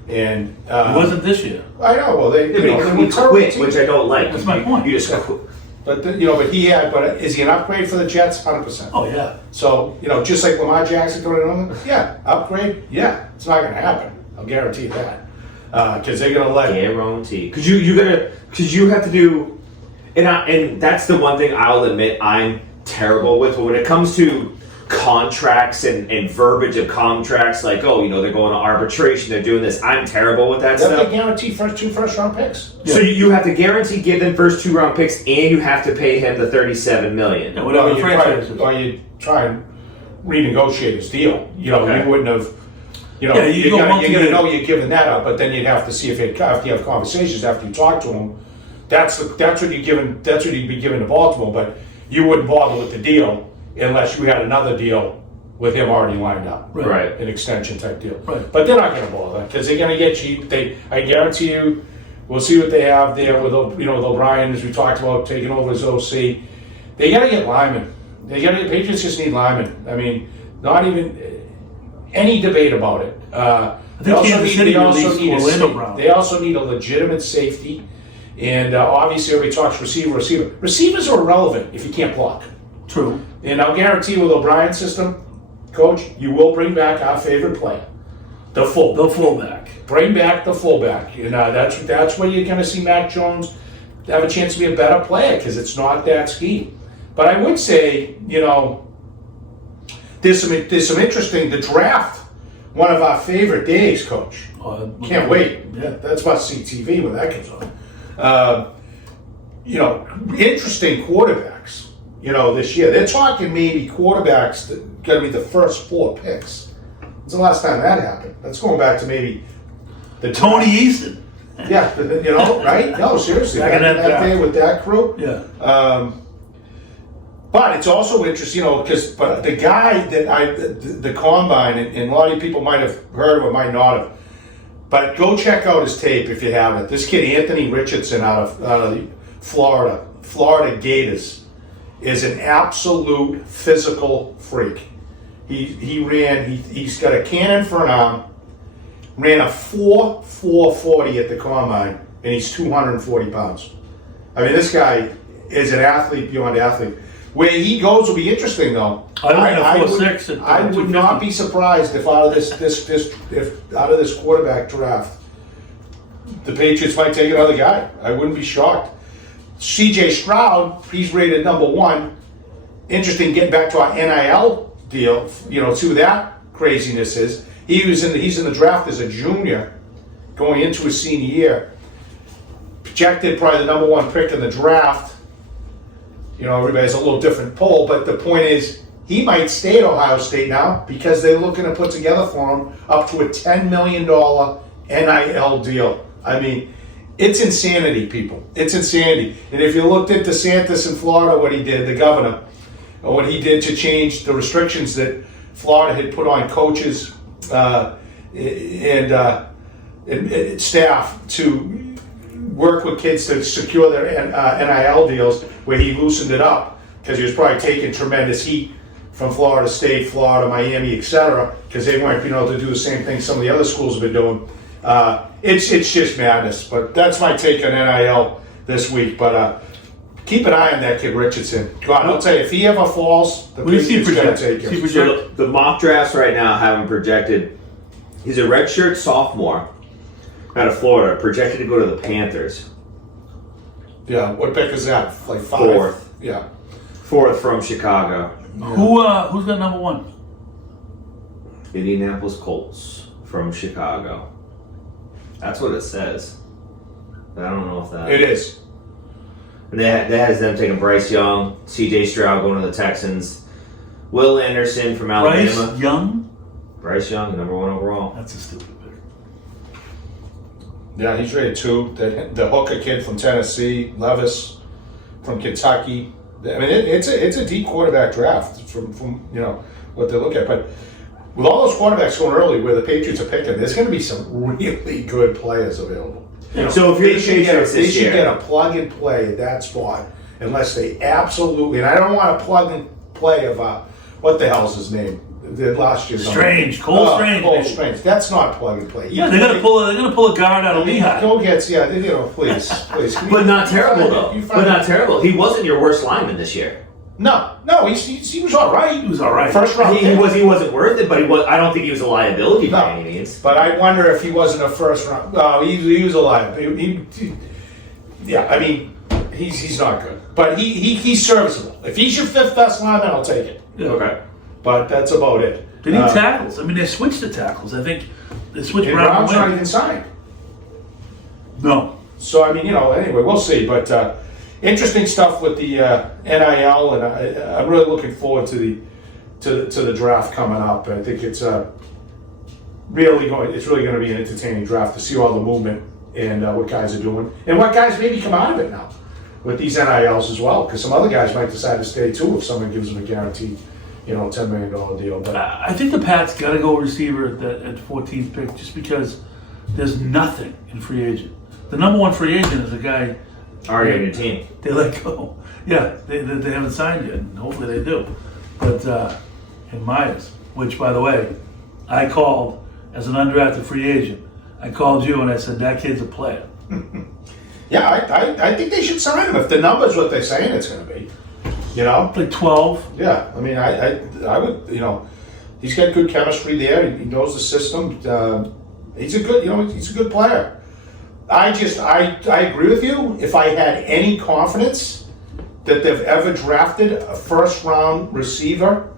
And He wasn't this year. I know. Well, they He were terrible quit, team. which I don't like. That's my point. You just quit. But but is he an upgrade for the Jets? 100%. Oh yeah. So just like Lamar Jackson going on, yeah, upgrade, yeah, it's not going to happen. I'll guarantee you that because they're going to let. Guarantee. Because you have to do, and that's the one thing I'll admit I'm terrible with. But when it comes to contracts and verbiage of contracts, like, oh, they're going to arbitration, they're doing this. I'm terrible with that They have stuff. to guarantee two first round picks. So you have to guarantee give them first 2 round picks, and you have to pay him the $37 million. Yeah, whatever Or the you franchise is. or you try and renegotiate his deal. You wouldn't have. Yeah, you're go gonna multi-year. know you're giving that up, but then you'd have to see if after you have conversations after you talk to him. That's what you're giving. That's what you'd be giving to Baltimore. But you wouldn't bother with the deal unless you had another deal with him already lined up. Right. An extension type deal. Right. But they're not going to bother because they're going to get cheap. I guarantee you, we'll see what they have there with with O'Brien, as we talked about, taking over as OC. They got to get linemen. Patriots just need linemen. I mean, not even any debate about it. They Orlando Brown. They also need a legitimate safety, and obviously everybody talks receiver. Receivers are irrelevant if you can't block. True. And I'll guarantee with O'Brien's system, Coach, you will bring back our favorite player, the fullback. Bring back the fullback. That's where you're going to see Mac Jones have a chance to be a better player because it's not that scheme. But I would say, there's some interesting. The draft, one of our favorite days, Coach. Can't wait. Yeah. That's must see TV when that comes on. Interesting quarterbacks. This year they're talking maybe quarterbacks that going to be the first 4 picks. When's the last time that happened? That's going back to maybe the Tony Easton. Yeah, right? No, seriously, Back in that that day with that crew. Yeah. But it's also interesting, because the guy that the combine, and a lot of people might have heard of it, might not have. But go check out his tape if you haven't. This kid Anthony Richardson out of Florida Gators, is an absolute physical freak. He's got a cannon for an arm, ran a 4.40 at the combine, and he's 240 pounds. I mean, this guy is an athlete beyond athlete. Where he goes will be interesting, though. I would not be surprised if out of this quarterback draft, the Patriots might take another guy. I wouldn't be shocked. C.J. Stroud, he's rated number 1. Interesting, getting back to our NIL deal. See what that craziness is. He's in the draft as a junior, going into his senior year. Projected probably the number 1 pick in the draft. Everybody has a little different poll, but the point is, he might stay at Ohio State now because they're looking to put together for him up to a $10 million NIL deal. I mean, it's insanity, people. It's insanity. And if you looked at DeSantis in Florida, what he did, the governor, or what he did to change the restrictions that Florida had put on coaches and staff to work with kids to secure their NIL deals, where he loosened it up because he was probably taking tremendous heat from Florida State, Florida, Miami, etc., because they weren't being able to do the same thing some of the other schools have been doing. It's just madness. But that's my take on NIL this week. But keep an eye on that kid Richardson. God, I'll tell you, if he ever falls, the Patriots going to take him. So the mock drafts right now have him projected. He's a redshirt sophomore out of Florida, projected to go to the Panthers. Yeah, what pick is that? Like 5? 4th. Yeah. 4th from Chicago. Who's got number 1? Indianapolis Colts from Chicago. That's what it says. But I don't know if that... It is. And that has them taking Bryce Young, C.J. Stroud going to the Texans, Will Anderson from Alabama. Bryce Young, number 1 overall. That's a stupid pick. Yeah, he's rated 2. The hooker kid from Tennessee, Levis from Kentucky. I mean, it's a deep quarterback draft from what they look at. But with all those quarterbacks going early, where the Patriots are picking, there's going to be some really good players available. So if you're the Patriots they this should year, get a plug and play at that spot, unless they absolutely. And I don't want a plug and play of what the hell's his name? The last year's Strange, Cole Strange. Cole Strange. That's not plug and play. Yeah, they're gonna pull a guard out of Lehigh. Go gets please. But not terrible though. But not terrible. He wasn't your worst lineman this year. No, he was all right. He was all right. First round. He wasn't worth it, but he was. I don't think he was a liability by any means. But I wonder if he wasn't a first round. He was a liability. I mean, he's not good, but he's serviceable. If he's your 5th best lineman, I'll take it. Yeah. Okay. but that's about it. They need tackles. I mean, they switched the tackles. I think they switched And Brown. Brown's not even signed. No. So, I mean, anyway, we'll see. But interesting stuff with the NIL, and I'm really looking forward to the draft coming up. I think it's really going to be an entertaining draft to see all the movement and what guys are doing, and what guys maybe come out of it now with these NILs as well, because some other guys might decide to stay too if someone gives them a guaranteed, $10 million deal. But I think the Pats got to go receiver at 14th pick just because there's nothing in free agent. The number one free agent is a guy Already on your team. they let go. Yeah, they haven't signed yet, and hopefully they do. But and Myers, which by the way, I called as an undrafted free agent. I called you and I said that kid's a player. yeah, I think they should sign him if the number's what they're saying it's going to be. Like 12. Yeah, I mean, I would, he's got good chemistry there. He knows the system. He's a good player. I agree with you. If I had any confidence that they've ever drafted a first-round receiver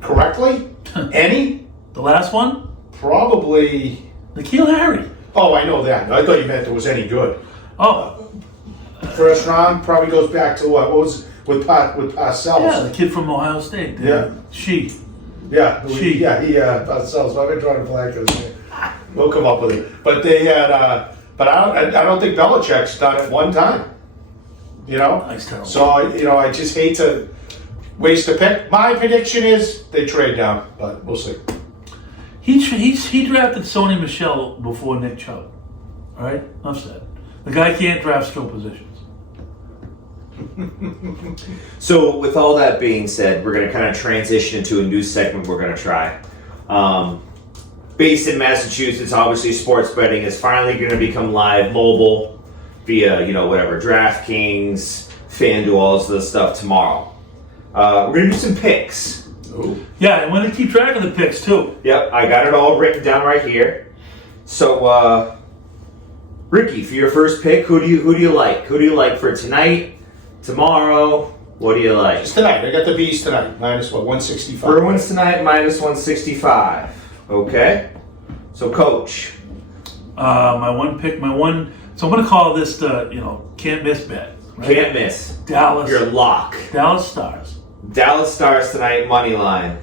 correctly, any, The last one? probably. N'Keal Harry. Oh, I know that. I thought you meant it was any good. Oh, First round probably goes back to what was with Parcells. yeah, the kid from Ohio State. Yeah. She. Yeah, She. Parcells. I've been trying to blank it. We'll come up with it. But they had, but I don't think Belichick's done it one time. Nice terrible. So I just hate to waste a pick. My prediction is they trade down, but we'll see. He drafted Sony Michel before Nick Chow. All right, enough said. The guy can't draft skill positions. So, with all that being said, we're going to kind of transition into a new segment we're going to try. Based in Massachusetts, obviously, sports betting is finally going to become live mobile via, whatever, DraftKings, FanDuel, all this stuff tomorrow. We're going to do some picks. Ooh. Yeah, and we're going to keep track of the picks, too. Yep, I got it all written down right here. So, Ricky, for your first pick, who do you like? Who do you like for tonight, tomorrow? What do you like? It's tonight. I got the Bees tonight. Minus what? 165. Bruins tonight, minus 165. Okay. So, Coach. My one pick, so I'm going to call this the, can't miss bet. Right? Can't miss. Dallas. Your lock. Dallas Stars. Dallas Stars tonight, money line.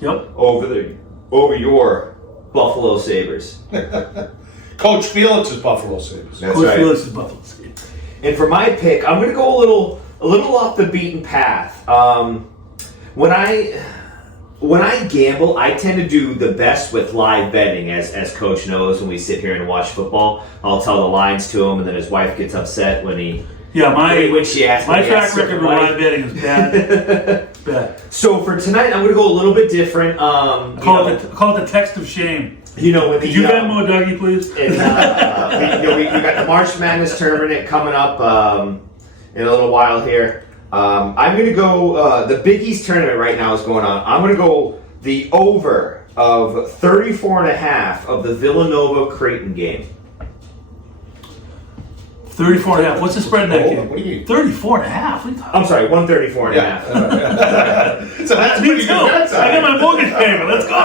Yep. Over your Buffalo Sabres. Coach Felix's Buffalo Sabres. That's Coach right. Gillis is Buffalo Sabres. And for my pick, I'm going to go a little off the beaten path. When I gamble, I tend to do the best with live betting, as Coach knows. When we sit here and watch football, I'll tell the lines to him, and then his wife gets upset when she asks my me track record with live betting is bad. Bad. So for tonight, I'm going to go a little bit different. Call it the text of shame. When Could you bet more, Dougie, please? And, we got the March Madness tournament coming up in a little while here. I'm going to go, the Big East tournament right now is going on. I'm going to go the over of 34.5 of the Villanova-Creighton game. 34.5. What's the spread in that game? What do you mean? 34.5? I'm sorry, 134.5. So that's Me pretty too. good bet I got my size. mortgage payment. Let's go.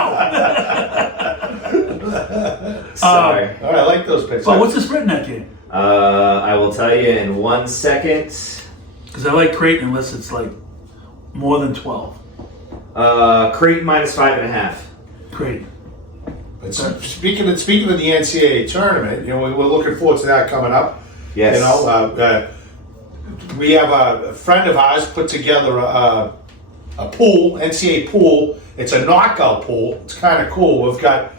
Sorry. All right, I like those picks. But what's the spread in that game? I will tell you in 1 second. Because I like Creighton unless it's like more than 12. Creighton minus 5.5. Creighton. But speaking of the NCAA tournament, we're looking forward to that coming up. Yes. We have a friend of ours put together a pool, NCAA pool. It's a knockout pool. It's kind of cool. We've got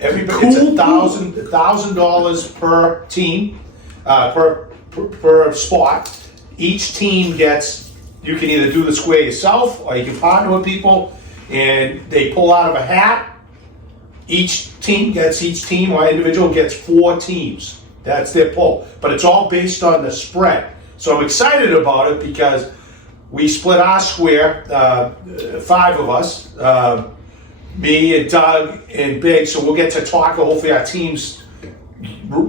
everybody. It's $1,000 per team, per spot. Each team gets. You can either do the square yourself, or you can partner with people, and they pull out of a hat. Each team or individual gets 4 teams. That's their pull. But it's all based on the spread. So I'm excited about it because we split our square, 5 of us, me and Doug and Big, so we'll get to talk. Hopefully our teams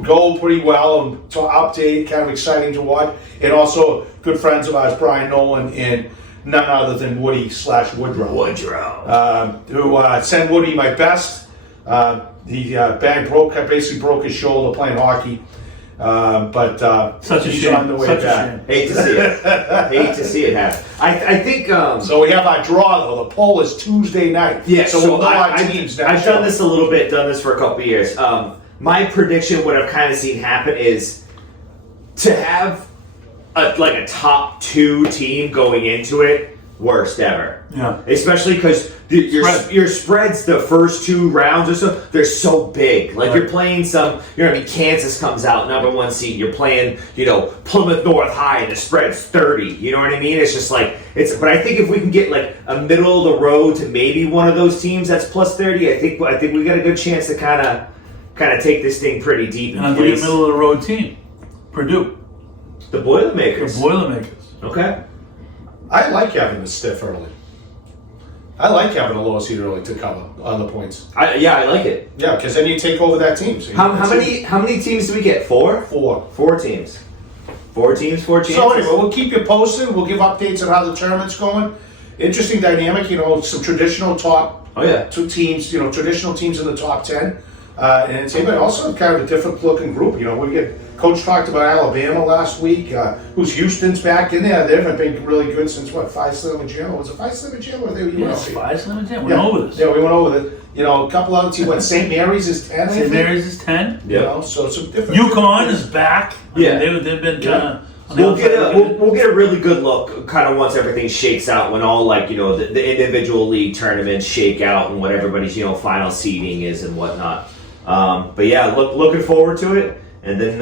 go pretty well and to update, kind of exciting to watch. And also good friends of ours, Brian Nolan and none other than Woody/Woodrow. Woodrow. Who send Woody my best. The bag basically broke his shoulder playing hockey. But Such a he's shame. on the way Such a back. shame. Hate to see it. Hate to see it happen. I think. So we have our draw though. The poll is Tuesday night. Yeah, so we'll know our teams next I've done this a little bit, done this for a couple of years. My prediction, what I've kind of seen happen, is to have a top 2 team going into it, worst ever. Yeah. Especially because your spreads, the first 2 rounds or so, they're so big. Like you're playing Kansas comes out, number 1 seed. You're playing, Plymouth North High, and the spread's 30. You know what I mean? It's just like But I think if we can get like a middle of the road to maybe one of those teams that's plus 30, I think we got a good chance to kind of take this thing pretty deep. And I'll give you a middle of the road team, Purdue. The Boilermakers. The Boilermakers. Okay. I like having the stiff early. I like having a low seed early to cover on the points. I like it. Yeah, because then you take over that team. So How many teams do we get? 4? 4. 4 teams. 4 teams, 4 chances. So anyway, we'll keep you posted. We'll give updates on how the tournament's going. Interesting dynamic, some traditional top Oh yeah. 2 teams, traditional teams in the top 10. And but also kind of a different looking group. We get Coach talked about Alabama last week. Who's Houston's back in there? They haven't been really good since what 5-7 Jim? Was it 5-7 Jim? Or they Yes, 5-7 10. We went over this. Yeah, we went over it. A couple other teams. What St. Mary's is 10. St. Mary's is 10. Yeah. So some different. UConn is back. Yeah. They've been kind of. We'll get a really good look kind of once everything shakes out, when all the individual league tournaments shake out and what everybody's final seeding is and whatnot. But yeah, looking forward to it, and then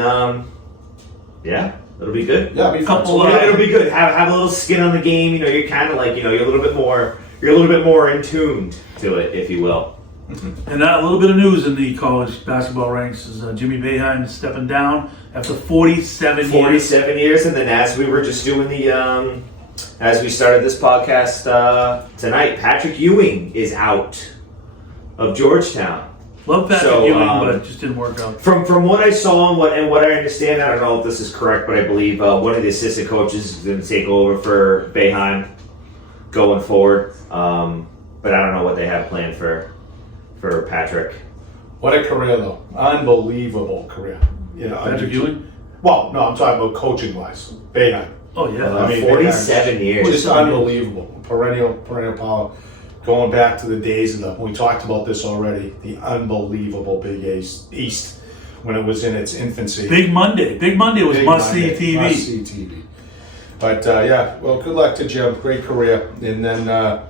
it'll be good. Yeah, it'll be fun. It'll be good. Have a little skin on the game. You're kind of like you're a little bit more in tune to it, if you will. And a little bit of news in the college basketball ranks is Jimmy Boeheim stepping down after 47 years. 47 years, and then as we were just doing as we started this podcast tonight, Patrick Ewing is out of Georgetown. Love Patrick Ewing, but it just didn't work out. From what I saw and what I understand, I don't know if this is correct, but I believe one of the assistant coaches is going to take over for Boeheim going forward. But I don't know what they have planned for Patrick. What a career, though! Unbelievable career. Patrick Ewing? Well, no, I'm talking about coaching wise. Boeheim. Oh yeah, 47 years. Just unbelievable. Perennial power. Going back to the days of we talked about this already, the unbelievable Big East when it was in its infancy. Big Monday was must-see TV. Must-see TV. But well, good luck to Jim. Great career. And then, all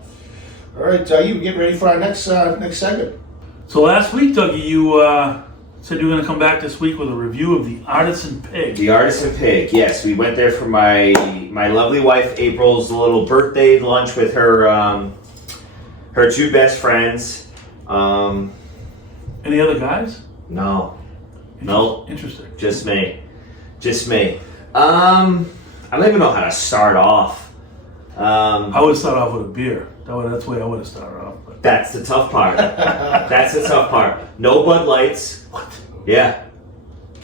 right, you get ready for our next segment. So last week, Dougie, you said you were going to come back this week with a review of the Artisan PIg. The Artisan PIg, yes. We went there for my lovely wife April's little birthday lunch with her 2 best friends. Any other guys? No. Interesting. Just me. I don't even know how to start off. I would start off with a beer. That's the way I would have started off. But. That's the tough part. No Bud Lights. What? Yeah.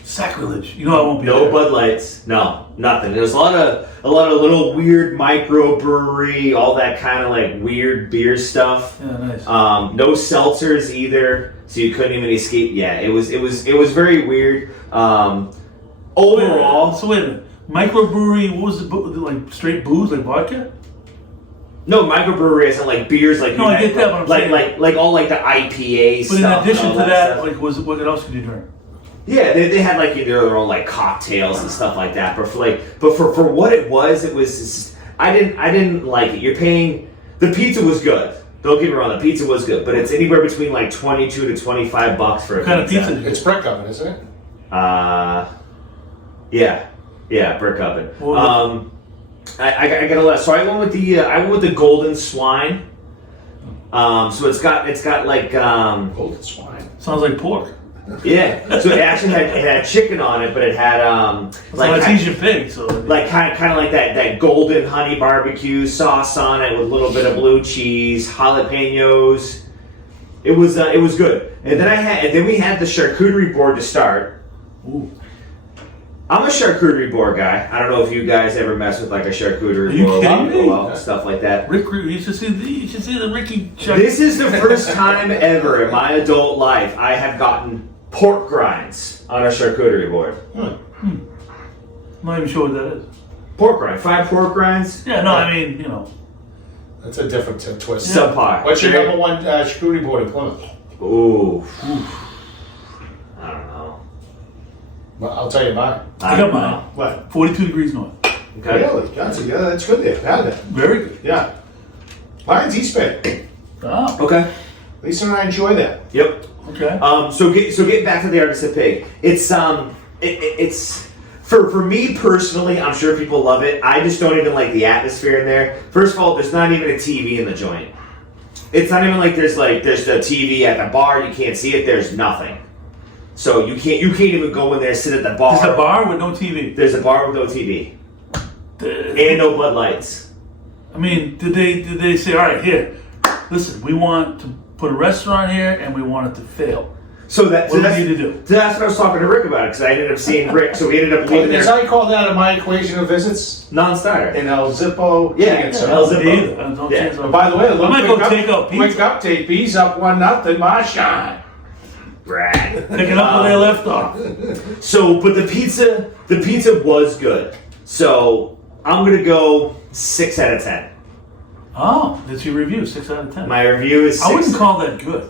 Sacrilege. I won't be No there. Bud Lights. No, nothing. There's a lot of little weird microbrewery, all that kind of like weird beer stuff. Yeah, nice. No seltzers either, so you couldn't even escape. Yeah, it was very weird. Overall, So wait a minute. Microbrewery, what was the like straight booze, like vodka? no microbrewery isn't like beers like No, I get that, but I'm saying- like all like the IPA But stuff. in addition and to all that, stuff. like, what else could you drink? Yeah, they had like their own like cocktails and stuff like that. But for what it was just, I didn't like it. You're paying. The pizza was good. Don't get me wrong, the pizza was good, but it's anywhere between like $22 to $25 for a What kind of pizza. pizza did you It's brick oven, isn't it? Yeah, brick oven. Well, I got a lot. So I went with the golden swine. So it's got like Golden swine. Sounds like pork. yeah. So it actually had chicken on it, but it had Like Artisan PIg, so like kind of like that golden honey barbecue sauce on it with a little bit of blue cheese, jalapenos. It was good. And then we had the charcuterie board to start. Ooh. I'm a charcuterie board guy. I don't know if you guys ever mess with like a charcuterie Are you board, kidding me? well, stuff like that. Rick, you should see the Ricky. This is the first time ever in my adult life I have gotten pork grinds on a charcuterie board. I'm not even sure what that is. Pork grind, 5 pork grinds. Yeah, no, I mean, you know. That's a different twist. Subpar. What's your number one charcuterie board in Plymouth? Ooh. I don't know. Well, I'll tell you mine. I got mine. What? 42 degrees north. Okay. Really? That's good there. Yeah, that. Very good. Yeah. Mine's East Bay. Oh, Okay. Lisa and I enjoy that. Yep. okay. So getting back to the Artisan PIg, it's for me personally. I'm sure people love it. I just don't even like the atmosphere in there. First of all, there's not even a TV in the joint. It's not even like there's the TV at the bar. You can't see it. There's nothing. So you can't even go in there, sit at the bar. There's a bar with no TV. There's a bar with no TV and no Bud Lights. I mean, did they say, all right, here, listen, we want to put a restaurant here and we want it to fail. So What do we need to do? So that's what I was talking to Rick about, because I ended up seeing Rick. So we ended up leaving Is there. how you call that in my equation of visits? Non-starter. In El Zippo. Yeah, Chicken Sir. El Zippo. Either. Don't Yeah. chance And by the way, a I might go take out quick pizza. update. Bees up 1-0. Marchand. Brad. Picking up where they left off. So, but the pizza was good. So I'm gonna go 6 out of 10. Oh, that's your review, 6 out of 10. My review is 6. I wouldn't call that good.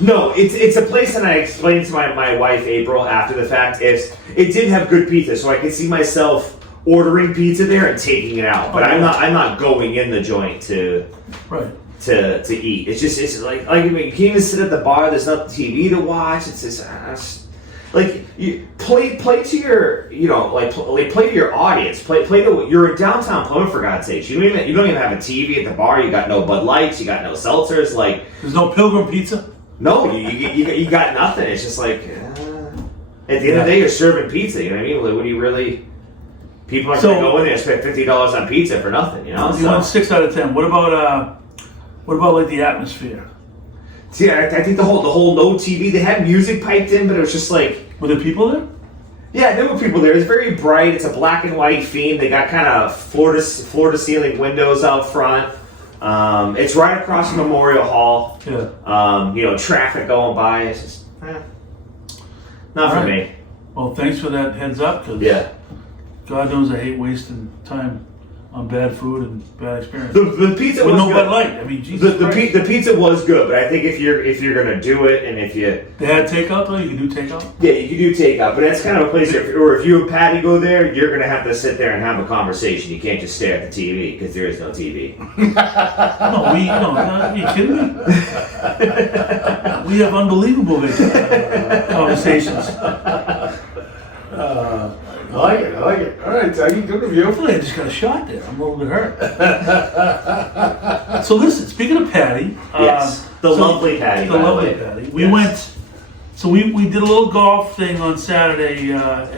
No, it's a place that I explained to my wife April after the fact. It did have good pizza, so I could see myself ordering pizza there and taking it out. But I'm not going in the joint to eat. It's like I mean, you can't even sit at the bar. There's no TV to watch. It's like you play to your play to your audience. Play to you're in downtown Plymouth, for God's sakes. You don't even have a TV at the bar. You got no Bud Lights. You got no seltzers. Like There's no Pilgrim Pizza? no, you got nothing. It's just like at the end of the day, you're serving pizza. You know what I mean? Like, what do you really? People aren't going to go in there and spend $50 on pizza for nothing. You know? You went 6 out of 10. What about like the atmosphere? See, I think the whole no TV. They had music piped in, but it was just like. Were there people there? Yeah, there were people there. It's very bright. It's a black and white theme. They got kind of floor to ceiling windows out front. It's right across from Memorial Hall. Yeah. Traffic going by. It's just not for me. Well, thanks for that heads up, because God knows I hate wasting time on bad food and bad experience. The pizza With was no good. Bud Light. I mean, Jesus Christ. The pizza was good, but I think if you're gonna do it, and if you They had takeout though. You can do takeout. yeah, you can do takeout, but that's kind of a place or if you and Patty go there, you're gonna have to sit there and have a conversation. You can't just stare at the TV because there is no TV. No, are you kidding me? We have unbelievable conversations. I like it. All right, Dougie, good I review. feel like I just got a shot there. I'm a little bit hurt. So listen, speaking of Patty, Yes, the lovely Patty. the by the lovely way. Patty. We went. So we did a little golf thing on Saturday at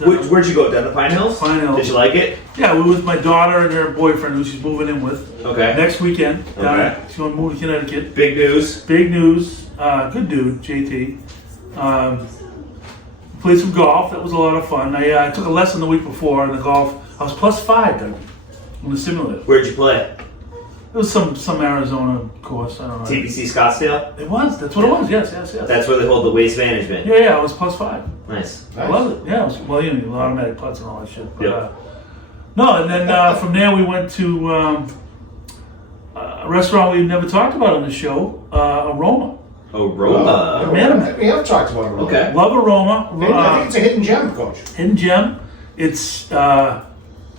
Where'd you go? Down the Pine Hills? Pine Hills. Did you like it? Yeah, we were with my daughter and her boyfriend, who she's moving in with. Okay. Next weekend. Okay. She's going to move to Connecticut. Big news. Big news. Good dude, JT. Played some golf. That was a lot of fun. I took a lesson the week before in the golf. I was +5 then on the simulator. Where'd you play? It was some Arizona course. I don't know. TPC Scottsdale? It was. That's what it was. Yes. That's where they hold the waste management. Yeah. I was +5. Nice. I love it. Yeah. It was, well, automatic putts and all that shit. But, Yep. no, and then from there we went to a restaurant we've never talked about on the show, Aroma. Aroma. We have talked about Aroma. Okay. Love Aroma. I think it's a hidden gem, Coach. Hidden gem. It's in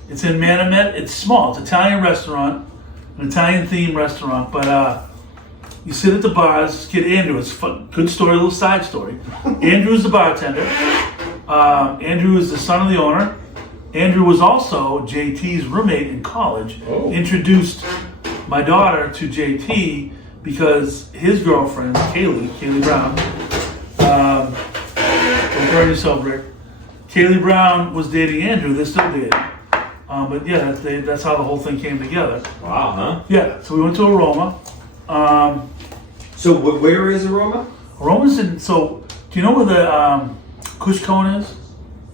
Manamet. It's small. It's an Italian restaurant, an Italian themed restaurant. But you sit at the bars. This kid Andrew. It's fun. Good story. A little side story. Andrew's the bartender. Andrew is the son of the owner. Andrew was also JT's roommate in college. Oh. Introduced my daughter to JT because his girlfriend, Kaylee Brown, don't burn yourself, Rick. Kaylee Brown was dating Andrew. They're still dating. But yeah, that's how the whole thing came together. Wow, huh? Yeah, so we went to Aroma. So where is Aroma? Aroma's in, so do you know where the Kush Cone is?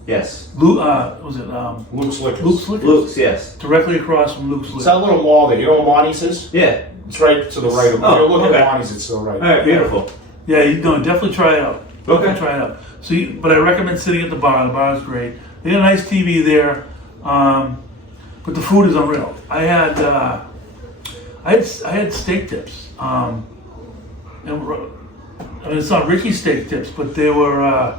Yes. Was it Luke's Liquors. Luke's Liquors? Luke's, yes. Directly across from Luke's It's Liquors. that little mall there. You know where Monty's is? Yeah. It's right to the right. If Oh, you're looking okay. at Monty's, it's to the right. All right, beautiful. Yeah, definitely try it out. Okay. Definitely try it out. So, but I recommend sitting at the bar. The bar is great. They got a nice TV there, but the food is unreal. I had steak tips, and I mean it's not Ricky's steak tips, but they were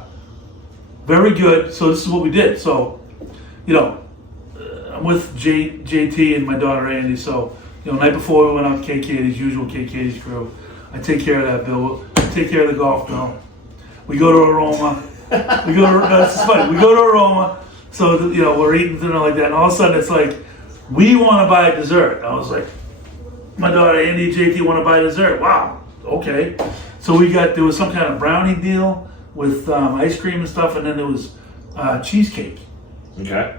very good. So this is what we did. So, I'm with JT and my daughter Andy. So, night before we went out to KK's, usual KK's crew. I take care of that bill. I take care of the golf bill. We go to Aroma. This is funny. We go to Aroma. So, we're eating dinner like that. And all of a sudden it's like, we want to buy dessert. I was like, my daughter Andy and JT want to buy dessert. Wow. Okay. So there was some kind of brownie deal with ice cream and stuff. And then there was cheesecake. Okay.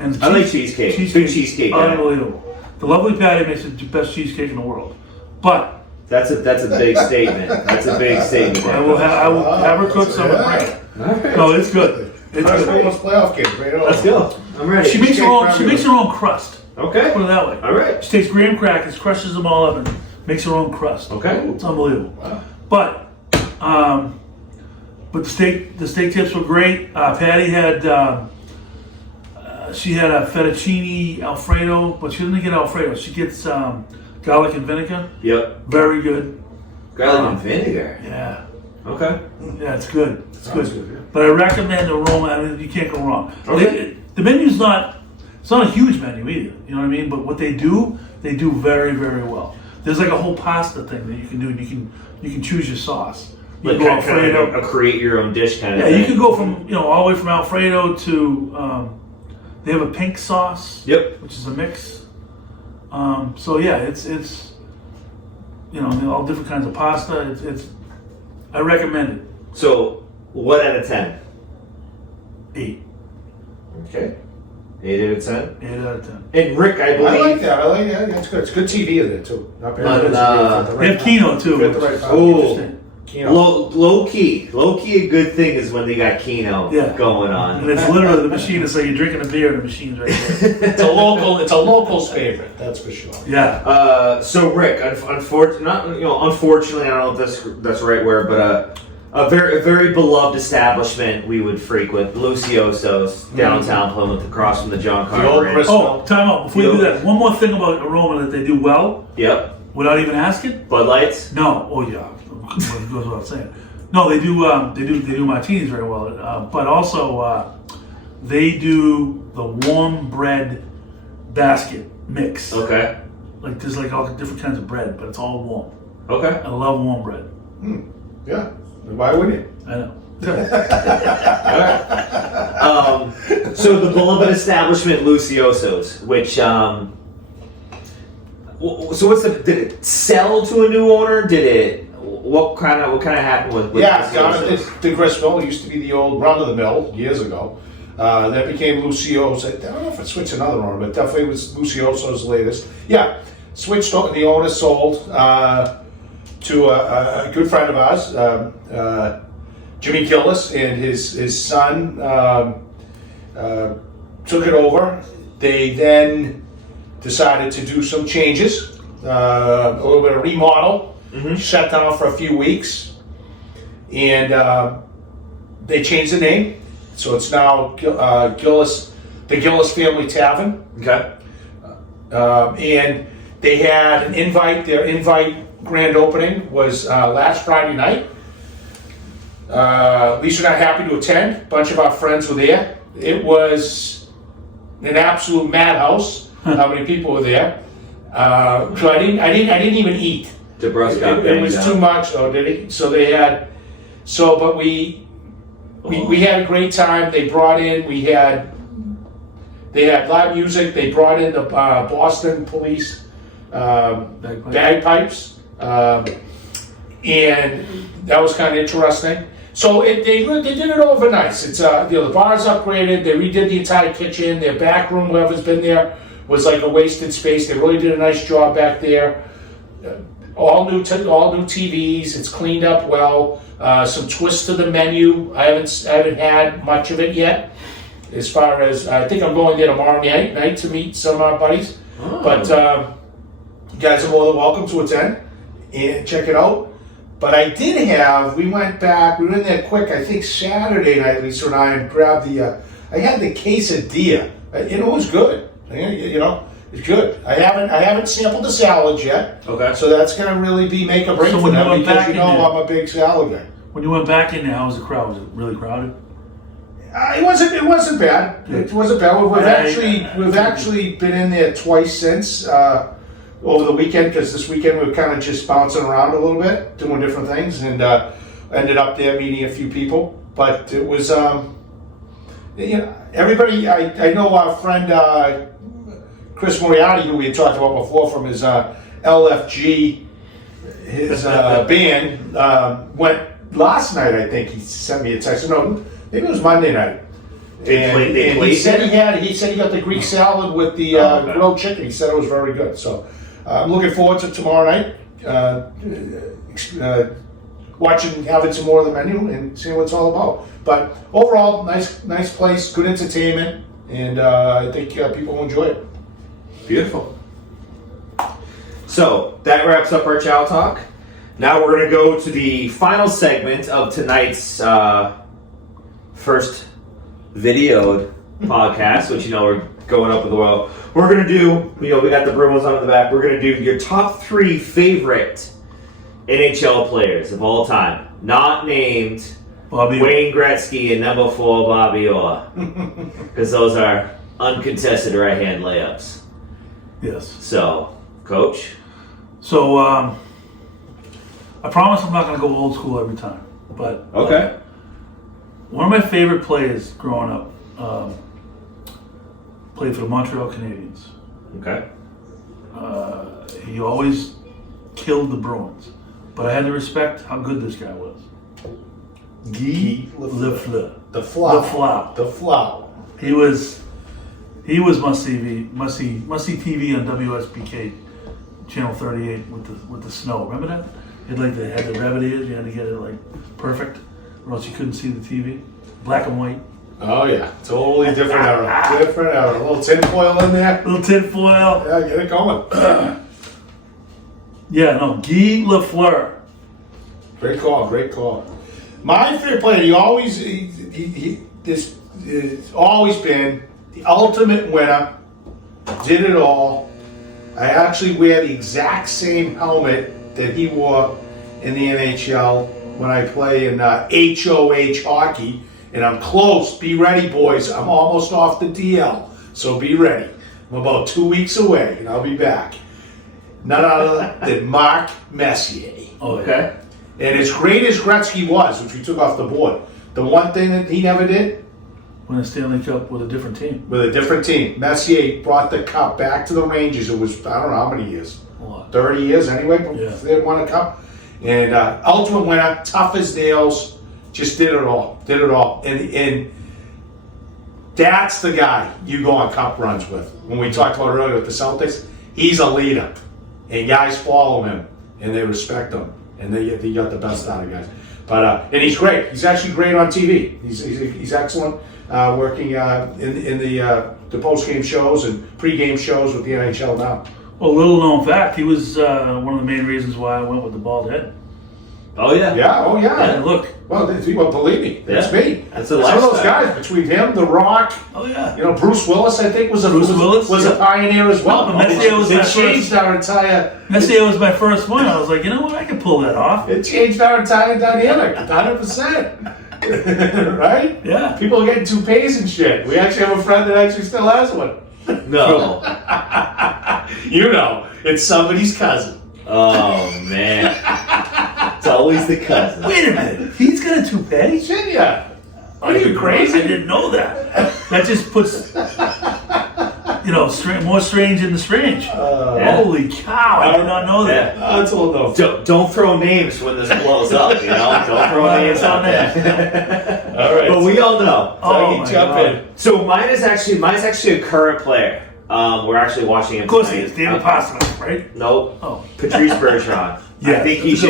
And I like cheesecake. Big cheesecake. Yeah. Unbelievable. The lovely Patty makes the best cheesecake in the world. But That's a big statement. That's a big statement. I will have her cook some and bring it. Alright. No, it's good. It's That's good. almost playoff game. Right on. Let's go. I'm ready. She makes her own crust. Okay. Put it that way. All right. She takes graham crackers, crushes them all up, and makes her own crust. Okay. It's unbelievable. Wow. But the steak tips were great. Patty had she had a fettuccine Alfredo, but she doesn't get Alfredo. She gets garlic and vinegar. Yep. Very good. Garlic and vinegar. Yeah. Okay. Yeah, it's good. It's Sounds good. good, yeah. But I recommend Aroma. I mean, you can't go wrong. Okay. The menu's it's not a huge menu either. You know what I mean? But what they do very, very well. There's like a whole pasta thing that you can do. You can choose your sauce. You Like can go kind of Alfredo. like a create your own dish kind of Yeah, thing. you can go from all the way from Alfredo to they have a pink sauce. Yep. Which is a mix. So yeah, it's all different kinds of pasta. It's I recommend it. So, what out of 10? 8. Okay. 8 out of 10. 8 out of 10. And Rick, I believe. I like that. I like that. That's good. It's good TV in there too. Not bad. But, They have Keno too. Get the which right is time. Oh. interesting. Keno. Low key a good thing is when they got Keno Yeah. going And on. it's literally the machine is like you're drinking a beer and the machine's right there. It's a local's favorite. That's for sure. Yeah. So Rick, unfortunately, I don't know if that's the right word, but a very beloved establishment we would frequent, Lucioso's, downtown Plymouth, across from the John The old Carter Inn. Bristol. Oh, time out. Before you do that, one more thing about Aroma that they do well, Yep. without even asking. Bud Lights. No. Oh yeah. It goes without saying. No, they do martinis very well, but also they do the warm bread basket mix. Okay. Like there's like all different kinds of bread, but it's all warm. Okay. I love warm bread. Yeah. Why wouldn't you? I know. So the beloved establishment, Lucioso's, which so did it sell to a new owner? What kind of happened with Yeah, down Lucioso's? at the gristmill. It used to be the old run of the mill years ago. That became Lucio's. I don't know if it switched another owner, but definitely it was Lucioso's latest. Yeah, switched. The owner sold to a good friend of ours, Jimmy Gillis, and his son took it over. They then decided to do some changes, a little bit of remodel. Shut down for a few weeks, and they changed the name, so it's now Gillis, the Gillis Family Tavern. Okay. And they had an invite. Their invite grand opening was last Friday night. Lisa and I happy to attend. A bunch of our friends were there. It was an absolute madhouse. How many people were there? So I didn't even eat. DeBrusque got It was banged too up. much. Oh, did he? So they had. So, but we had a great time. They brought in. They had live music. They brought in the Boston Police bagpipes, and that was kind of interesting. So they did it over nice. It's the bar's upgraded. They redid the entire kitchen. Their back room, whoever's been there, was like a wasted space. They really did a nice job back there. All new TVs. It's cleaned up well. Some twists to the menu. I haven't had much of it yet. As far as, I think I'm going there tomorrow night to meet some buddies. Oh. But you guys are more than welcome to attend and check it out. But I did have, we went back, we were in there quick, I think Saturday night, Lisa and I, and grabbed I had the quesadilla. It was good. You know, it's good. I haven't sampled the salads yet. Okay. So that's going to really be make or break So for when you them went because back you in know there- I'm a big salad guy. When you went back in there, how was the crowd? Was it really crowded? It wasn't bad. It wasn't bad. We've actually been in there twice since over the weekend, because this weekend we were kind of just bouncing around a little bit, doing different things, and ended up there meeting a few people. But it was, you know, everybody. I know our friend Chris Moriarty, who we had talked about before, from his LFG, his band, went last night. I think he sent me a text. No, maybe it was Monday night. And he said he got the Greek salad with the grilled chicken. He said it was very good. So I'm looking forward to tomorrow night, having some more of the menu and seeing what it's all about. But overall, nice place, good entertainment, and I think people will enjoy it. Beautiful. So that wraps up our Chow Talk. Now we're going to go to the final segment of tonight's first videoed podcast, which, you know, we're going up in the world. We're going to do, you know, we got the Bruins on the back. We're going to do your top 3 favorite NHL players of all time, not named Bobby Wayne Gretzky and number 4 Bobby Orr, because those are uncontested right-hand layups. Yes. So, Coach? So, I promise I'm not going to go old school every time. But Okay. one of my favorite players growing up played for the Montreal Canadiens. Okay. He always killed the Bruins. But I had to respect how good this guy was. Guy Lafleur. The flower. The Flower. He was must see TV on WSBK channel 38 with the snow. Remember that? It had the rabbit ears. You had to get it like perfect, or else you couldn't see the TV. Black and white. Oh yeah, totally different era. Different era. A little tin foil in there. Little tin foil. Yeah, get it going. Yeah, no, Guy Lafleur. Great call. My favorite player, he always been the ultimate winner. Did it all. I actually wear the exact same helmet that he wore in the NHL when I play in HOH hockey, and I'm close. Be ready, boys. I'm almost off the DL, so be ready. I'm about 2 weeks away, and I'll be back. None other than Mark Messier. Oh, Okay. And as great as Gretzky was, which we took off the board, the one thing that he never did, Win a Stanley Cup with a different team. with a different team, Messier brought the cup back to the Rangers. It was, I don't know how many years, A lot. 30 years anyway, Yeah. they had won a cup. And ultimate winner, tough as nails, just did it all. And that's the guy you go on cup runs with. When we talked about earlier with the Celtics, he's a leader. And guys follow him, and they respect him. And they got the best out of guys. But and he's great. He's actually great on TV. He's excellent working in the post-game shows and pre-game shows with the NHL now. Well, little known fact, he was one of the main reasons why I went with the bald head. Oh, yeah. Yeah, oh yeah. Yeah, look. Well, believe me, that's Yeah. me. That's a Some of those lifestyle. guys, between him, The Rock, Oh, yeah. you know, Bruce Willis, I think was a Yeah. pioneer as well. No, but Messier was It my changed our entire. Messier was my first one. I was like, you know what? I can pull that off. It changed our entire dynamic, 100%. Right? Yeah. People are getting toupees and shit. We actually have a friend that actually still has one. No. You know, it's somebody's cousin. Oh, man. It's always the cousin. Wait a minute. He's got a toupee? Shit, yeah. Are you I crazy? didn't know that. That just puts, more strange in the strange. Yeah. Holy cow! I did not know that. Yeah. That's a little dope. Don't throw names when this blows up, you know? Don't throw names out there. All right. But we all know. Oh, you my jump God. in. So mine's actually a current player. We're actually watching him Of course tonight. he is. David Pastrnak, right? Nope. Oh. Patrice Bergeron. Yeah, I think that's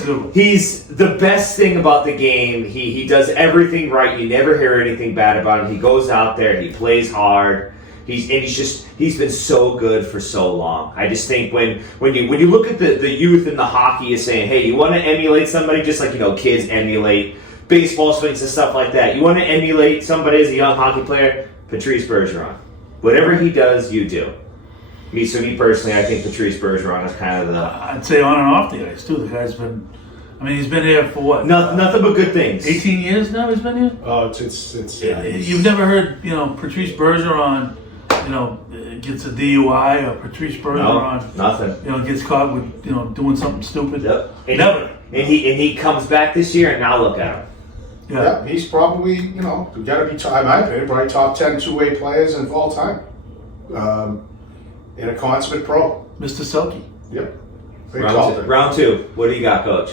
a good one. he's the best thing about the game. He does everything right. You never hear anything bad about him. He goes out there, he plays hard. He's been so good for so long. I just think when you look at the youth in the hockey is saying, hey, you want to emulate somebody just like kids emulate baseball swings and stuff like that. You want to emulate somebody as a young hockey player, Patrice Bergeron. Whatever he does, you do. Me personally, I think Patrice Bergeron is kind of the... I'd say on and off the ice, too. The guy's been... he's been here for what? Nothing but good things. 18 years now he's been here? Oh, it's You've never heard, Patrice Bergeron, gets a DUI or Patrice Bergeron... No, nothing. Gets caught with, doing something stupid. Yep. Never. And he comes back this year, and now look at him. Yeah, he's probably, got to be, in my opinion, probably top 10 two-way players of all time. And a consummate pro. Mr. Selke. Yep. Round two. What do you got, Coach?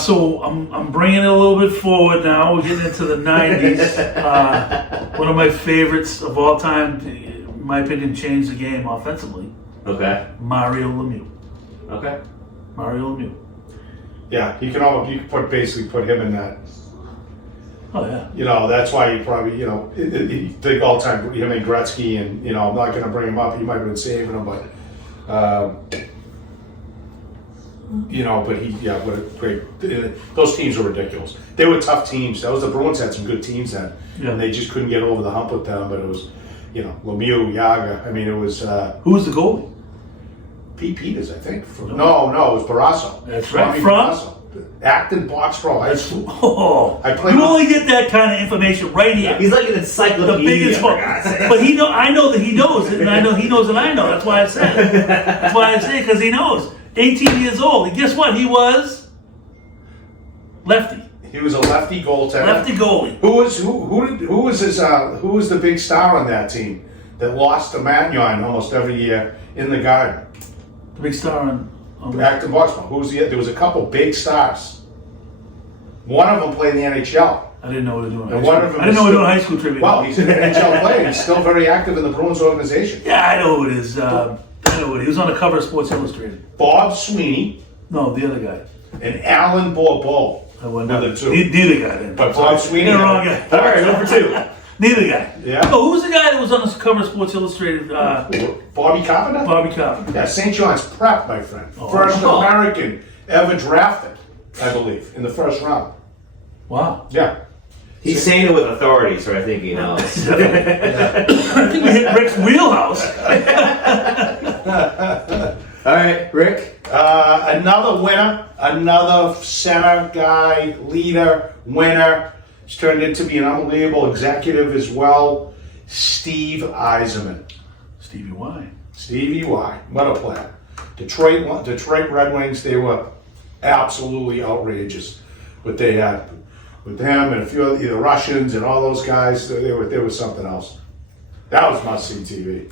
So I'm bringing it a little bit forward now. We're getting into the 90s. One of my favorites of all time, in my opinion, changed the game offensively. Okay. Mario Lemieux. Okay. Mario Lemieux. Yeah, you could basically put him in that. Oh, yeah. That's why you probably, think all the time, him and Gretzky, and, I'm not going to bring him up. He might have been saving him, but, what a great, those teams were ridiculous. They were tough teams. The Bruins had some good teams then, and they just couldn't get over the hump with them, but it was, Lemieux, Yaga. It was... Who was the goalie? Pete Peters, I think. No, it was Barrasso. That's right. From? Acton Box Pro High School. I played. You only get that kind of information right here. He's like an encyclopedia. The biggest one. But I know that he knows it, and I know he knows that I know. That's why I said it. That's why I say it, because he knows. 18 years old. And guess what? He was lefty. He was a lefty goaltender. Lefty goalie. Who was the big star on that team that lost to Magnon almost every year in the Garden? The big star on Acton Box Pro. There was a couple big stars. One of them played in the NHL. I didn't know we were doing. And one of them I didn't know we were doing high school trivia. Well, he's an NHL player. He's still very active in the Bruins organization. Yeah, I know who it is. I know who it is. He was on the cover of Sports Illustrated. Bob Sweeney. No, the other guy. And Alan Bourbeau. I wasn't. The two. Neither guy then. But Bob Sweeney. You're the wrong guy. All right, number two. Neither guy. Yeah. No, who was the guy that was on the cover of Sports Illustrated? Bobby Carpenter? Bobby Carpenter. Yeah, St. John's Prep, my friend. First American ever drafted, I believe, in the first round. Wow. Yeah. He's saying it with authority, so I think he knows. I think we hit Rick's wheelhouse. All right, Rick. Another winner, another center guy, leader, winner. He's turned into be an unbelievable executive as well. Steve Yzerman. Stevie Y. Stevie Y. What a player. Detroit Red Wings, they were absolutely outrageous what they had with him and a few of the Russians and all those guys. They were something else. That was must-see TV.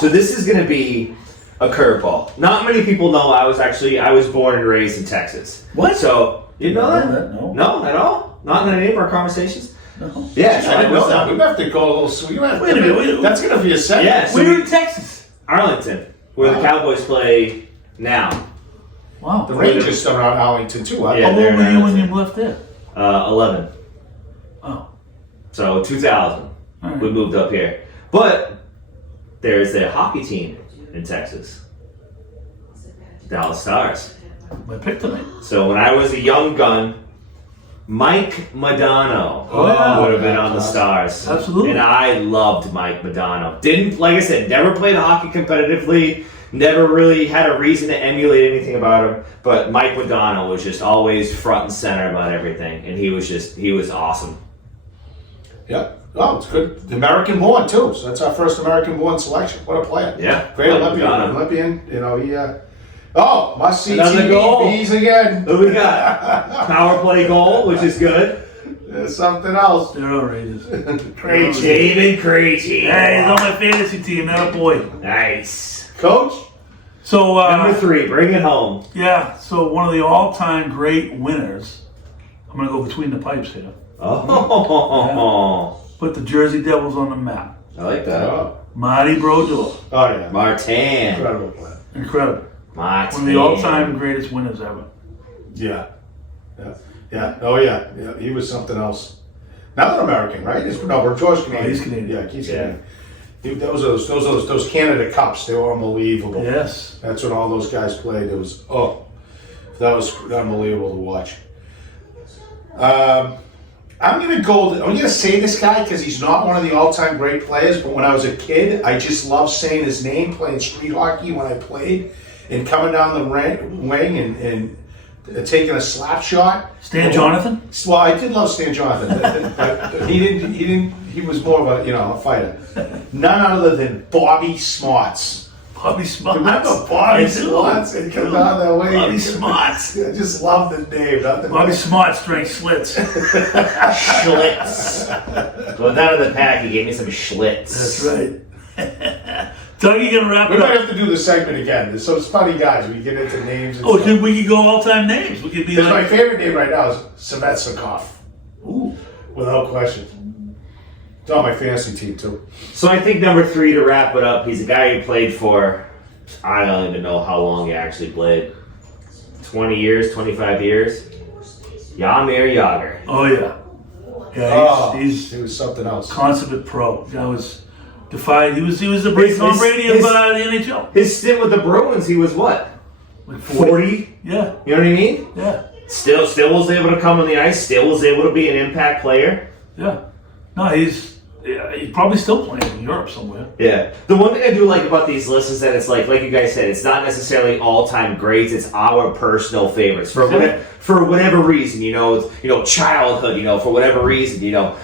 So this is going to be a curveball. Not many people know I was born and raised in Texas. What? So you know that? No. No, at all? Not in any of our conversations? No. Yeah, I didn't know that. We have to go a little. Wait a minute. That's going to be a second. Yeah, so we're in Texas. Arlington, where the Cowboys play now. Wow. The Rangers still around Arlington too. Yeah, how old were you when you left there? 11. Oh. So 2000, right. We moved up here. But there's a hockey team in Texas, Dallas Stars. My pick tonight. So when I was a young gun, Mike Modano would have been on the Stars. Absolutely. And I loved Mike Modano. Didn't, like I said, never played hockey competitively, never really had a reason to emulate anything about him, but Mike Modano was just always front and center about everything, and he was awesome. Yep. Oh, it's good. American born too. So that's our first American born selection. What a player. Yeah. Great Mike Modano. Olympian. You know, he must see Another TV. goal. He's again. What we got? Power play goal, which is good. There's something else. They're outrageous. Crazy. David Krejci. Hey, he's on my fantasy team. That a boy. Nice. Coach? So number 3, bring it home. Yeah. So one of the all-time great winners. I'm gonna go between the pipes here. Oh. Yeah. Put the Jersey Devils on the map. I like that. Oh, Marty Brodeur. yeah. Martin. Incredible player. Incredible. One of the all-time greatest winners ever. Yeah. Oh yeah. He was something else. Another American, right? George Canadian. Oh, he's Canadian. Yeah, he's Canadian. Those Canada Cups, they were unbelievable. Yes. That's when all those guys played. That was unbelievable to watch. I'm gonna say this guy because he's not one of the all-time great players, but when I was a kid, I just loved saying his name, playing street hockey when I played, and coming down the wing and taking a slap shot. Stan Jonathan? Well, I did love Stan Jonathan, but he didn't. He was more of a fighter. None other than Bobby Smarts. Bobby Smarts. Remember Bobby Smarts? And come down that way. Bobby Smarts. I just love the name. Bobby Smarts drank Schlitz. Schlitz. Well, out of the pack, he gave me some Schlitz. That's right. Doug, you gonna wrap We it might up? have to do the segment again. There's some funny guys. We get into names. And Oh, stuff. we could go all-time names. We could be My like... favorite name right now is Svechnikov. Ooh. Without question. It's on my fantasy team, too. So I think number 3 to wrap it up, he's a guy who played for, I don't even know how long he actually played. 20 years, 25 years. Jaromir Jagr. Oh, yeah. Yeah, he's He was something else. consummate pro. That was defied. He was the Tom Brady of the NHL. His stint with the Bruins, he was what? Like 40? Yeah, You know what I mean? yeah, Still was able to come on the ice, still was able to be an impact player. yeah. No, he's probably still playing in Europe somewhere. Yeah. The one thing I do like about these lists is that it's like you guys said, it's not necessarily all-time greats. It's our personal favorites for whatever reason. Childhood. For whatever reason.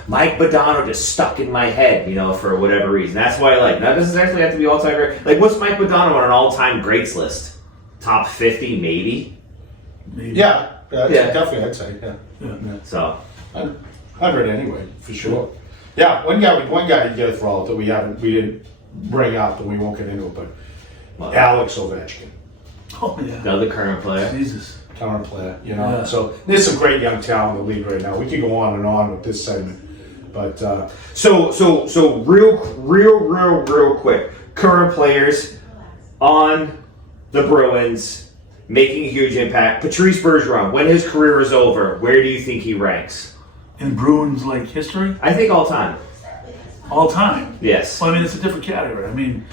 Mike Badano just stuck in my head. For whatever reason. That's why not necessarily have to be all-time great. Like, what's Mike Badano on an all-time greats list? Top 50, maybe. Yeah, definitely, I'd say. Yeah. So 100 anyway, for sure. Yeah, one guy you get to throw out that we didn't bring up and we won't get into it, but Alex Ovechkin, Oh yeah. another current player. Jesus. current player, Yeah. So there's some great young talent in the league right now. We could go on and on with this segment, but So real quick. Current players on the Bruins making a huge impact. Patrice Bergeron, when his career is over, where do you think he ranks? In Bruins history, I think all time. all time. Yes. Well, I mean, it's a different category. I mean,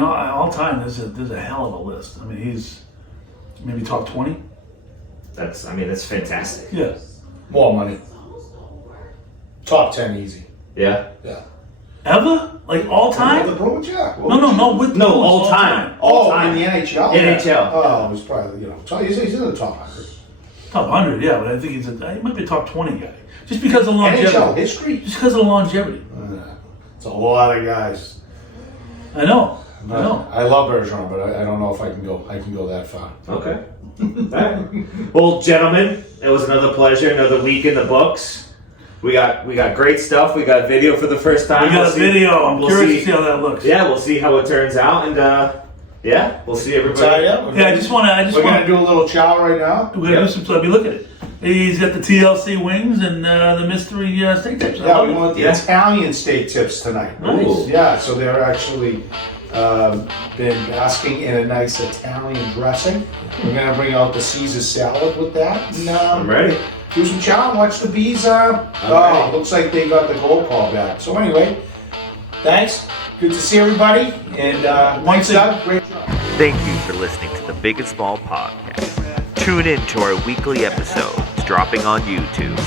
all time. There's a hell of a list. I mean, he's maybe top 20. That's fantastic. Yeah. more money. Top 10 easy. Yeah. Yeah. Ever? All The time? Bruins, yeah. No, with the Bruins, all time. Oh, in the NHL? NHL. Oh, it was probably, he's in the top 100. Top 100, yeah, but I think he might be a top 20 guy. Just because of longevity. NHL history? Just because of the longevity. It's a lot of guys. I know. I love Bergeron, but I don't know if I can go that far. Okay. All right. Well, gentlemen, it was another pleasure. Another week in the books. We got great stuff. We got video for the first time. We got a video. I'm curious to see see how that looks. Yeah, we'll see how it turns out, and we'll see everybody. Yeah, I just want We're gonna do a little chow right now. We're gonna do some stuff. You look at it. He's got the TLC wings and the mystery steak tips. Yeah, we want the Italian steak tips tonight. Nice. Yeah, so they're actually been basking in a nice Italian dressing. We're gonna bring out the Caesar salad with that. And, I'm ready. do some chow and watch the bees. ready. Looks like they got the gold call back. So anyway, thanks. Good to see everybody. And thanks, Doug. Great job. Thank you for listening to the Big and Small Podcast. Tune in to our weekly episodes dropping on YouTube.